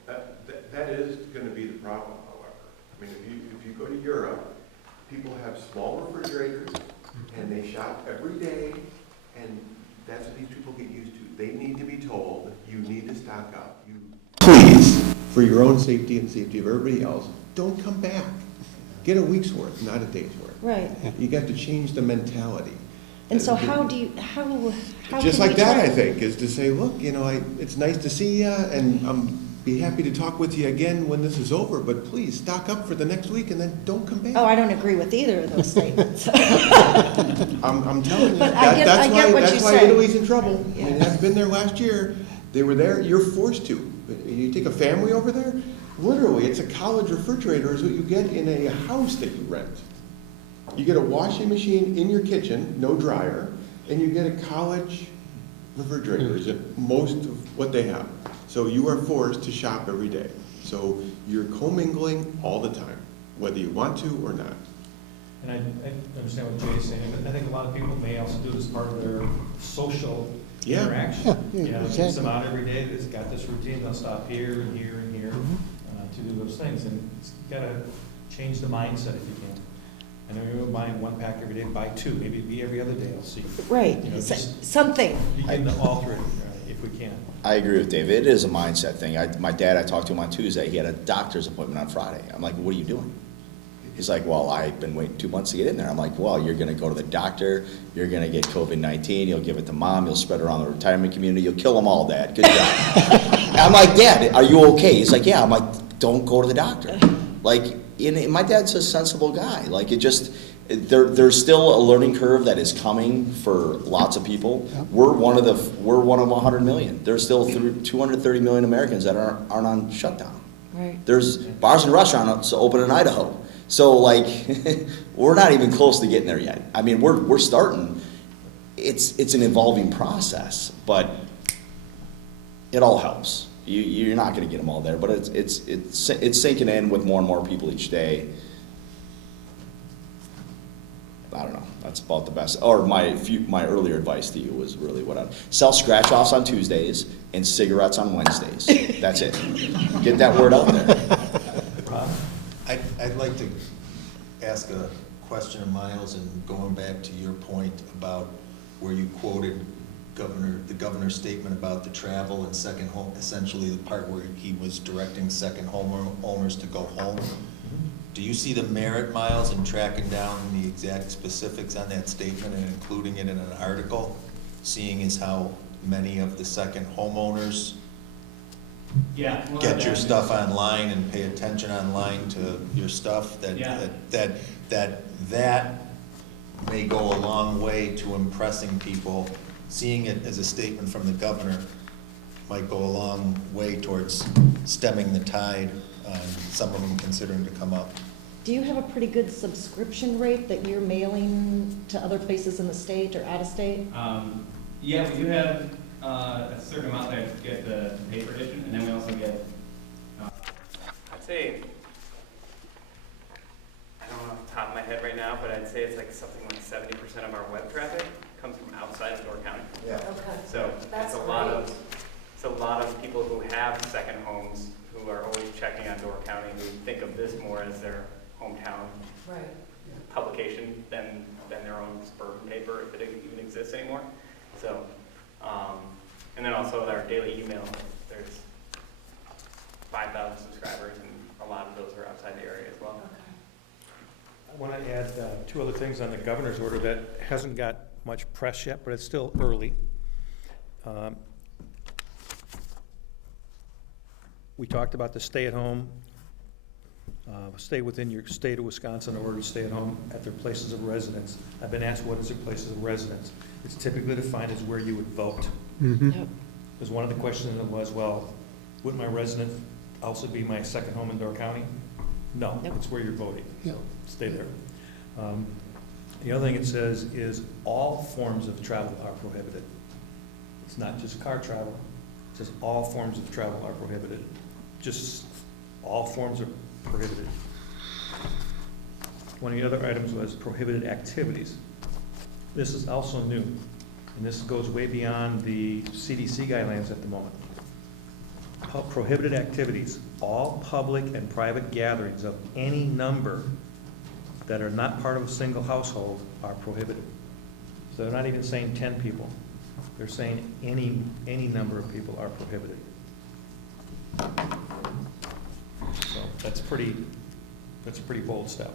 That is gonna be the problem, however. I mean, if you go to Europe, people have small refrigerators, and they shop every day, and that's what these people get used to. They need to be told, you need to stock up. Please, for your own safety and safety of everybody else, don't come back. Get a week's worth, not a day's worth. Right. You got to change the mentality. And so how Just can like we that, try- I think, is to say, look, you know, it's nice to see you, and be happy to talk with you again when this is over, but please stock up for the next week and then don't come back. Oh, I don't agree with either of those statements. I'm telling you, But I get what that's you why say. Italy's in trouble. Yeah. It hasn't been there last year. They were there, you're forced to. You take a family over there, literally, it's a college refrigerator is what you get in a house that you rent. You get a washing machine in your kitchen, no dryer, and you get a college refrigerator, is most of what they have. So you are forced to shop every day. So you're commingling all the time, whether you want to or not. And I understand what Jay's saying, but I think a lot of people may also do this part of their social Yeah. interaction. You know, it gets them out every day, they've got this routine, they'll stop here and here and here to do those things. And you gotta change the mindset if you can. I know you're buying one pack every day, buy two, maybe it'd be every other day, I'll see. Right, You know, just something. begin to alter it if we can. I agree with Dave. It is a mindset thing. My dad, I talked to him on Tuesday. He had a doctor's appointment on Friday. I'm like, what are you doing? He's like, well, I've been waiting 2 months to get in there. I'm like, well, you're going to go to the doctor. You're going to get COVID-19. You'll give it to mom. You'll spread it around the retirement community. You'll kill them all, Dad. Good job. I'm like, Dad, are you okay? He's like, yeah. I'm like, don't go to the doctor. Like, my dad's a sensible guy. Like, it just, there's still a learning curve that is coming for lots of people. We're one of 100 million. There's still 230 million Americans that aren't on shutdown. Right. There's bars and restaurants open in Idaho. So like, we're not even close to getting there yet. I mean, we're starting. It's an evolving process, but it all helps. You're not going to get them all there, but it's sinking in with more and more people each day. I don't know. That's about the best. Or my earlier advice to you was really what I'd sell scratch-offs on Tuesdays and cigarettes on Wednesdays. That's it. Get that word out there. I'd like to ask a question of Miles, and going back to your point about where you quoted the governor's statement about the travel and second home, essentially the part where he was directing second homeowners to go home. Do you see the merit, Miles, in tracking down the exact specifics on that statement and including it in an article, seeing as how many of the second homeowners get your stuff online and pay attention online to your stuff, that may go a long way to impressing people. Seeing it as a statement from the governor might go a long way towards stemming the tide on some of them considering to come up. Do you have a pretty good subscription rate that you're mailing to other places in the state or out of state? Yeah, we do have a certain amount that get the paper edition, and then we also get, I'd say, I don't know off the top of my head right now, but I'd say it's like something like 70% of our web traffic comes from outside of Door County. Yeah. Okay. So That's it's a lot of people who have second homes who are always checking on Door County, who think of this more as their hometown Right. publication than their own suburban paper, if it even exists anymore. So, and then also our daily email, there's 5,000 subscribers, and a lot of those are outside the area as well. I want to add two other things on the governor's order that hasn't got much press yet, but it's still early. We talked about the stay-at-home, stay within your state of Wisconsin in order to stay at home at their places of residence. I've been asked what is their places of residence. It's typically defined as where you would vote. Yep. Because one of the questions was, well, would my resident also be my second home in Door County? No, Nope. it's where you're voting, so stay there. The other thing it says is all forms of travel are prohibited. It's not just car travel, it says all forms of travel are prohibited. Just all forms are prohibited. One of the other items was prohibited activities. This is also new, and this goes way beyond the CDC guidelines at the moment. Prohibited activities, all public and private gatherings of any number that are not part of a single household are prohibited. So they're not even saying 10 people. They're saying any number of people are prohibited. So that's a pretty bold step.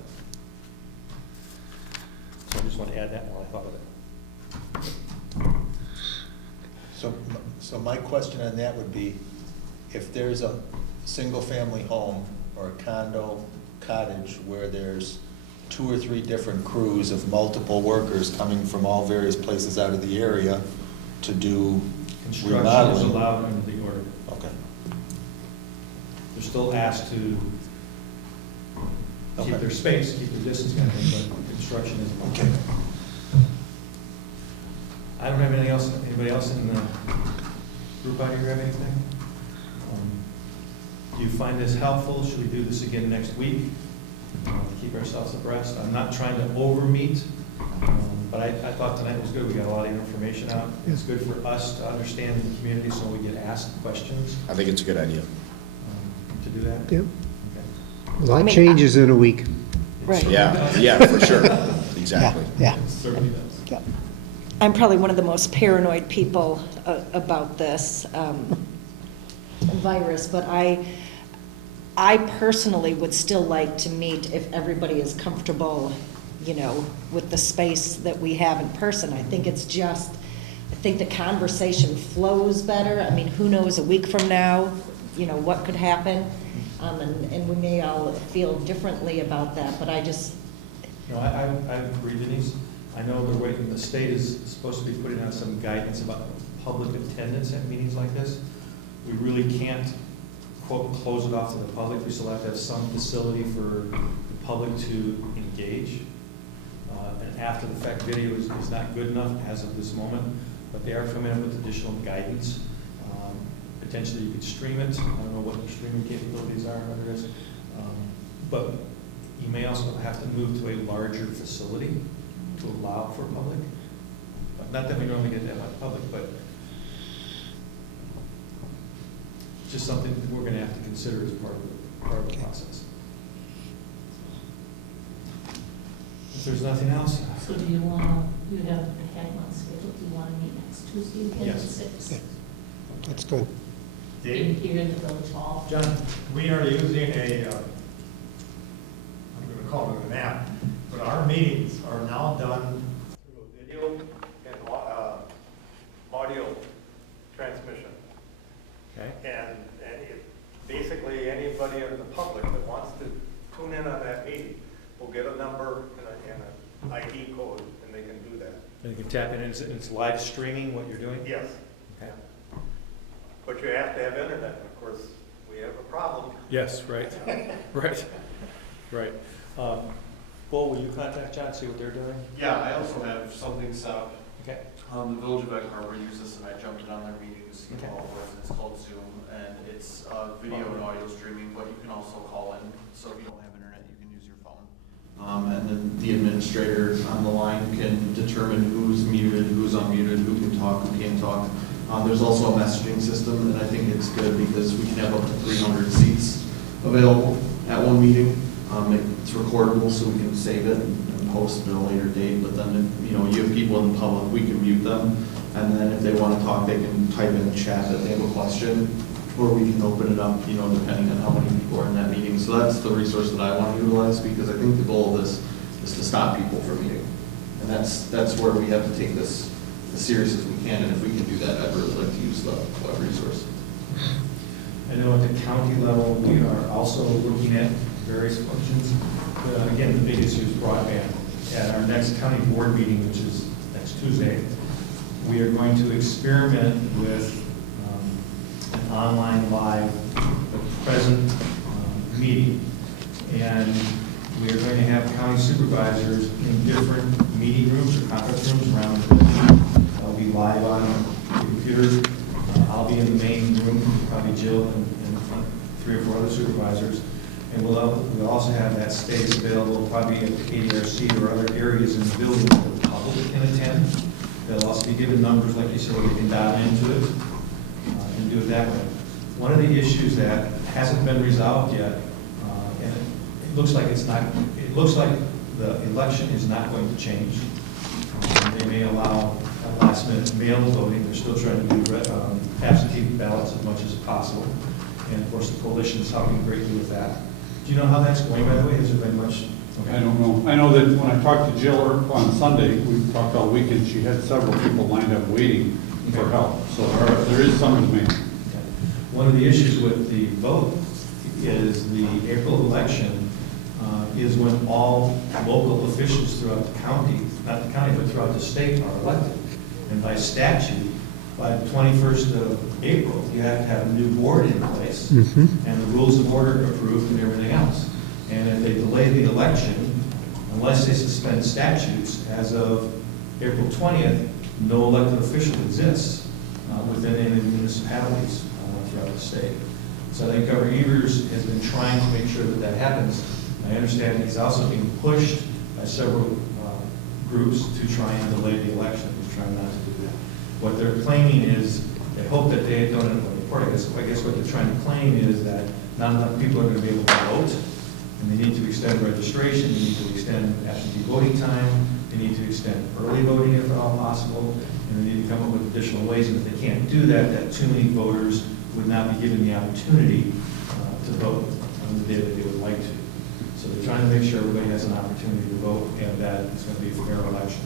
So I just want to add that while I thought of it. So my question on that would be, if there's a single-family home or a condo, cottage, where there's 2 or 3 different crews of multiple workers coming from all various places out of the area to do Construction is remodeling. allowed under the order. Okay. They're still asked to keep Okay. their space, keep their distance, kind of thing, but construction is allowed. Okay. I don't have anything else. Anybody else in the group out here have anything? Do you find this helpful? Should we do this again next week? To keep ourselves abreast. I'm not trying to over-meet, but I thought tonight was good. We got a lot of information out. It's good for us to understand the community so we get asked questions I think it's a good idea. to do that. Yep. Okay. A lot changes in a week. Right. Yeah, for sure, exactly. Yeah. It certainly does. Yep. I'm probably one of the most paranoid people about this virus, but I personally would still like to meet if everybody is comfortable, you know, with the space that we have in person. I think I think the conversation flows better. I mean, who knows, a week from now, you know, what could happen? And we may all feel differently about that, but I just, No, I agree, Denise. I know they're waiting, the state is supposed to be putting out some guidance about public attendance at meetings like this. We really can't, quote, close it off to the public. We still have to have some facility for the public to engage. And after the fact video is not good enough as of this moment, but they are coming up with additional guidance. Potentially you could stream it. I don't know what the streaming capabilities are under this. But you may also have to move to a larger facility to allow for public. Not that we normally get that much public, but just something that we're gonna have to consider as part of the process. If there's nothing else. So do you have the head on schedule, do you want to meet next Tuesday again at Yes. 6? That's good. In here in the village hall? John, we are using I'm going to call it an app, but our meetings are now done through a video and audio transmission. Okay. And basically anybody in the public that wants to tune in on that meeting will get a number and an ID code, and they can do that. And you can tap in, and it's live streaming what you're doing? Yes. Okay. But you have to have internet, and of course, we have a problem. Yes, right. Right. Bull, will you contact John, see what they're doing? Yeah, I also have something set up. Okay. The Village of Egg Harbor uses this, and I jumped in on their meetings, Okay. all of it. It's called Zoom, and it's video and audio streaming, but you can also call in. So if you don't have internet, you can use your phone. And then the administrator on the line can determine who's muted, who's unmuted, who can talk, who can't talk. There's also a messaging system, and I think it's good because we can have up to 300 seats available at one meeting. It's recordable, so we can save it and post it at a later date. But then, if, you have people in the public, we can mute them. And then if they want to talk, they can type in the chat that they have a question, or we can open it up, depending on how many people are in that meeting. So that's the resource that I want to utilize, because I think the goal of this is to stop people from meeting. And that's where we have to take this as serious as we can. And if we can do that, I'd really like to use the web resource. I know at the county level, we are also looking at various functions. Again, the big issue is broadband. At our next county board meeting, which is next Tuesday, we are going to experiment with an online live present meeting. And we are going to have county supervisors in different meeting rooms or conference rooms around the building. I'll be live on the computer. I'll be in the main room, probably Jill and 3 or 4 other supervisors. And we'll also have that space available probably at KDRC or other areas in the building that the public can attend. They'll also be given numbers, like you said, where they can dial into it and do it that way. One of the issues that hasn't been resolved yet, and it looks like it's not, it looks like the election is not going to change. They may allow a last minute mail voting. They're still trying to do absentee ballots as much as possible. And of course, the coalition is helping greatly with that. Do you know how that's going, by the way? Has there been much? Okay. I don't know. I know that when I talked to Jill on Sunday, we talked all weekend, she had several people lined up waiting for help. So there is some demand. One of the issues with the vote is the April election is when all local officials throughout the county, not the county, but throughout the state are elected. And by statute, by the 21st of April, you have to have a new board in place and the rules of order approved and everything else. And if they delay the election, unless they suspend statutes, as of April 20th, no elected official exists within any municipalities throughout the state. So I think Governor Evers has been trying to make sure that that happens. I understand he's also being pushed by several groups to try and delay the election. He's trying not to do that. What they're claiming is, they hope that they don't end up with a report. I guess what they're trying to claim is that not enough people are going to be able to vote, and they need to extend registration, they need to extend absentee voting time, they need to extend early voting if at all possible, and they need to come up with additional ways. And if they can't do that, that too many voters would not be given the opportunity to vote on the day that they would like to. So they're trying to make sure everybody has an opportunity to vote and that it's going to be a fair election.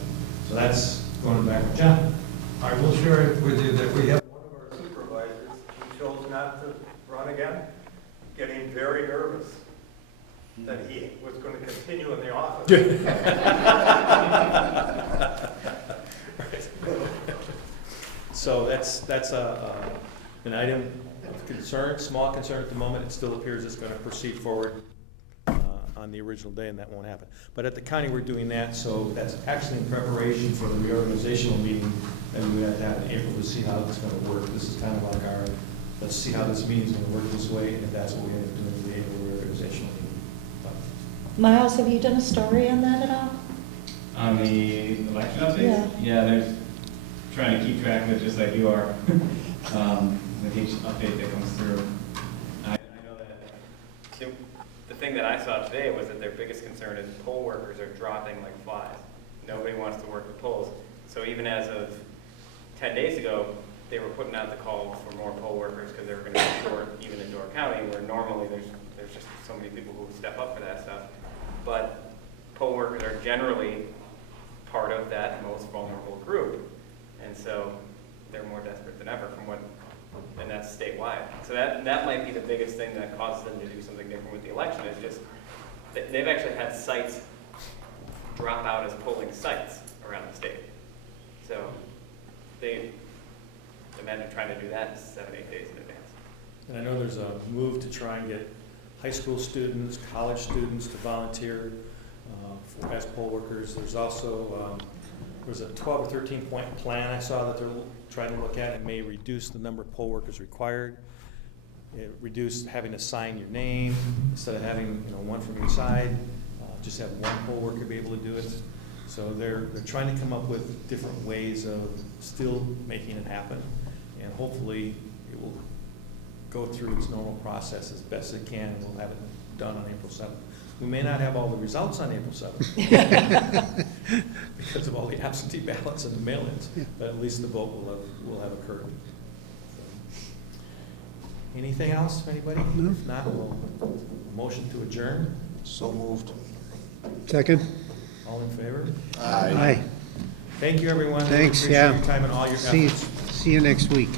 So that's going back to John. I will share with you that we have one of our supervisors who chose not to run again, getting very nervous that he was going to continue in the office. So that's an item of concern, small concern at the moment. It still appears it's going to proceed forward on the original day, and that won't happen. But at the county, we're doing that, so that's actually in preparation for the reorganizational meeting that we have to have in April to see how it's going to work. This is kind of like our, let's see how this meeting is going to work this way, and that's what we have to do in the April reorganizational meeting. Miles, have you done a story on that at all? On the election updates? Yeah, there's trying to keep track of it just like you are. With each update that comes through. I know that the thing that I saw today was that their biggest concern is poll workers are dropping like flies. Nobody wants to work the polls. So even as of 10 days ago, they were putting out the call for more poll workers because they were going to be short even in Door County, where normally there's just so many people who step up for that stuff. But poll workers are generally part of that most vulnerable group. And so they're more desperate than ever and that's statewide. So that might be the biggest thing that causes them to do something different with the election, is just they've actually had sites drop out as polling sites around the state. So they imagine trying to do that 7-8 days in advance. And I know there's a move to try and get high school students, college students to volunteer as poll workers. There's also there's a 12 or 13 point plan I saw that they're trying to look at. It may reduce the number of poll workers required. It reduce having to sign your name instead of having one from each side. Just have one poll worker be able to do it. So they're trying to come up with different ways of still making it happen, and hopefully it will go through its normal process as best it can, and we'll have it done on April 7th. We may not have all the results on April 7th because of all the absentee ballots and the mail-ins, but at least the vote will have occurred. Anything else, anybody? No. If not, we'll motion to adjourn. So moved. Second? All in favor? Aye. Thank you, everyone. Thanks, Appreciate yeah. your time and all your efforts. See you next week.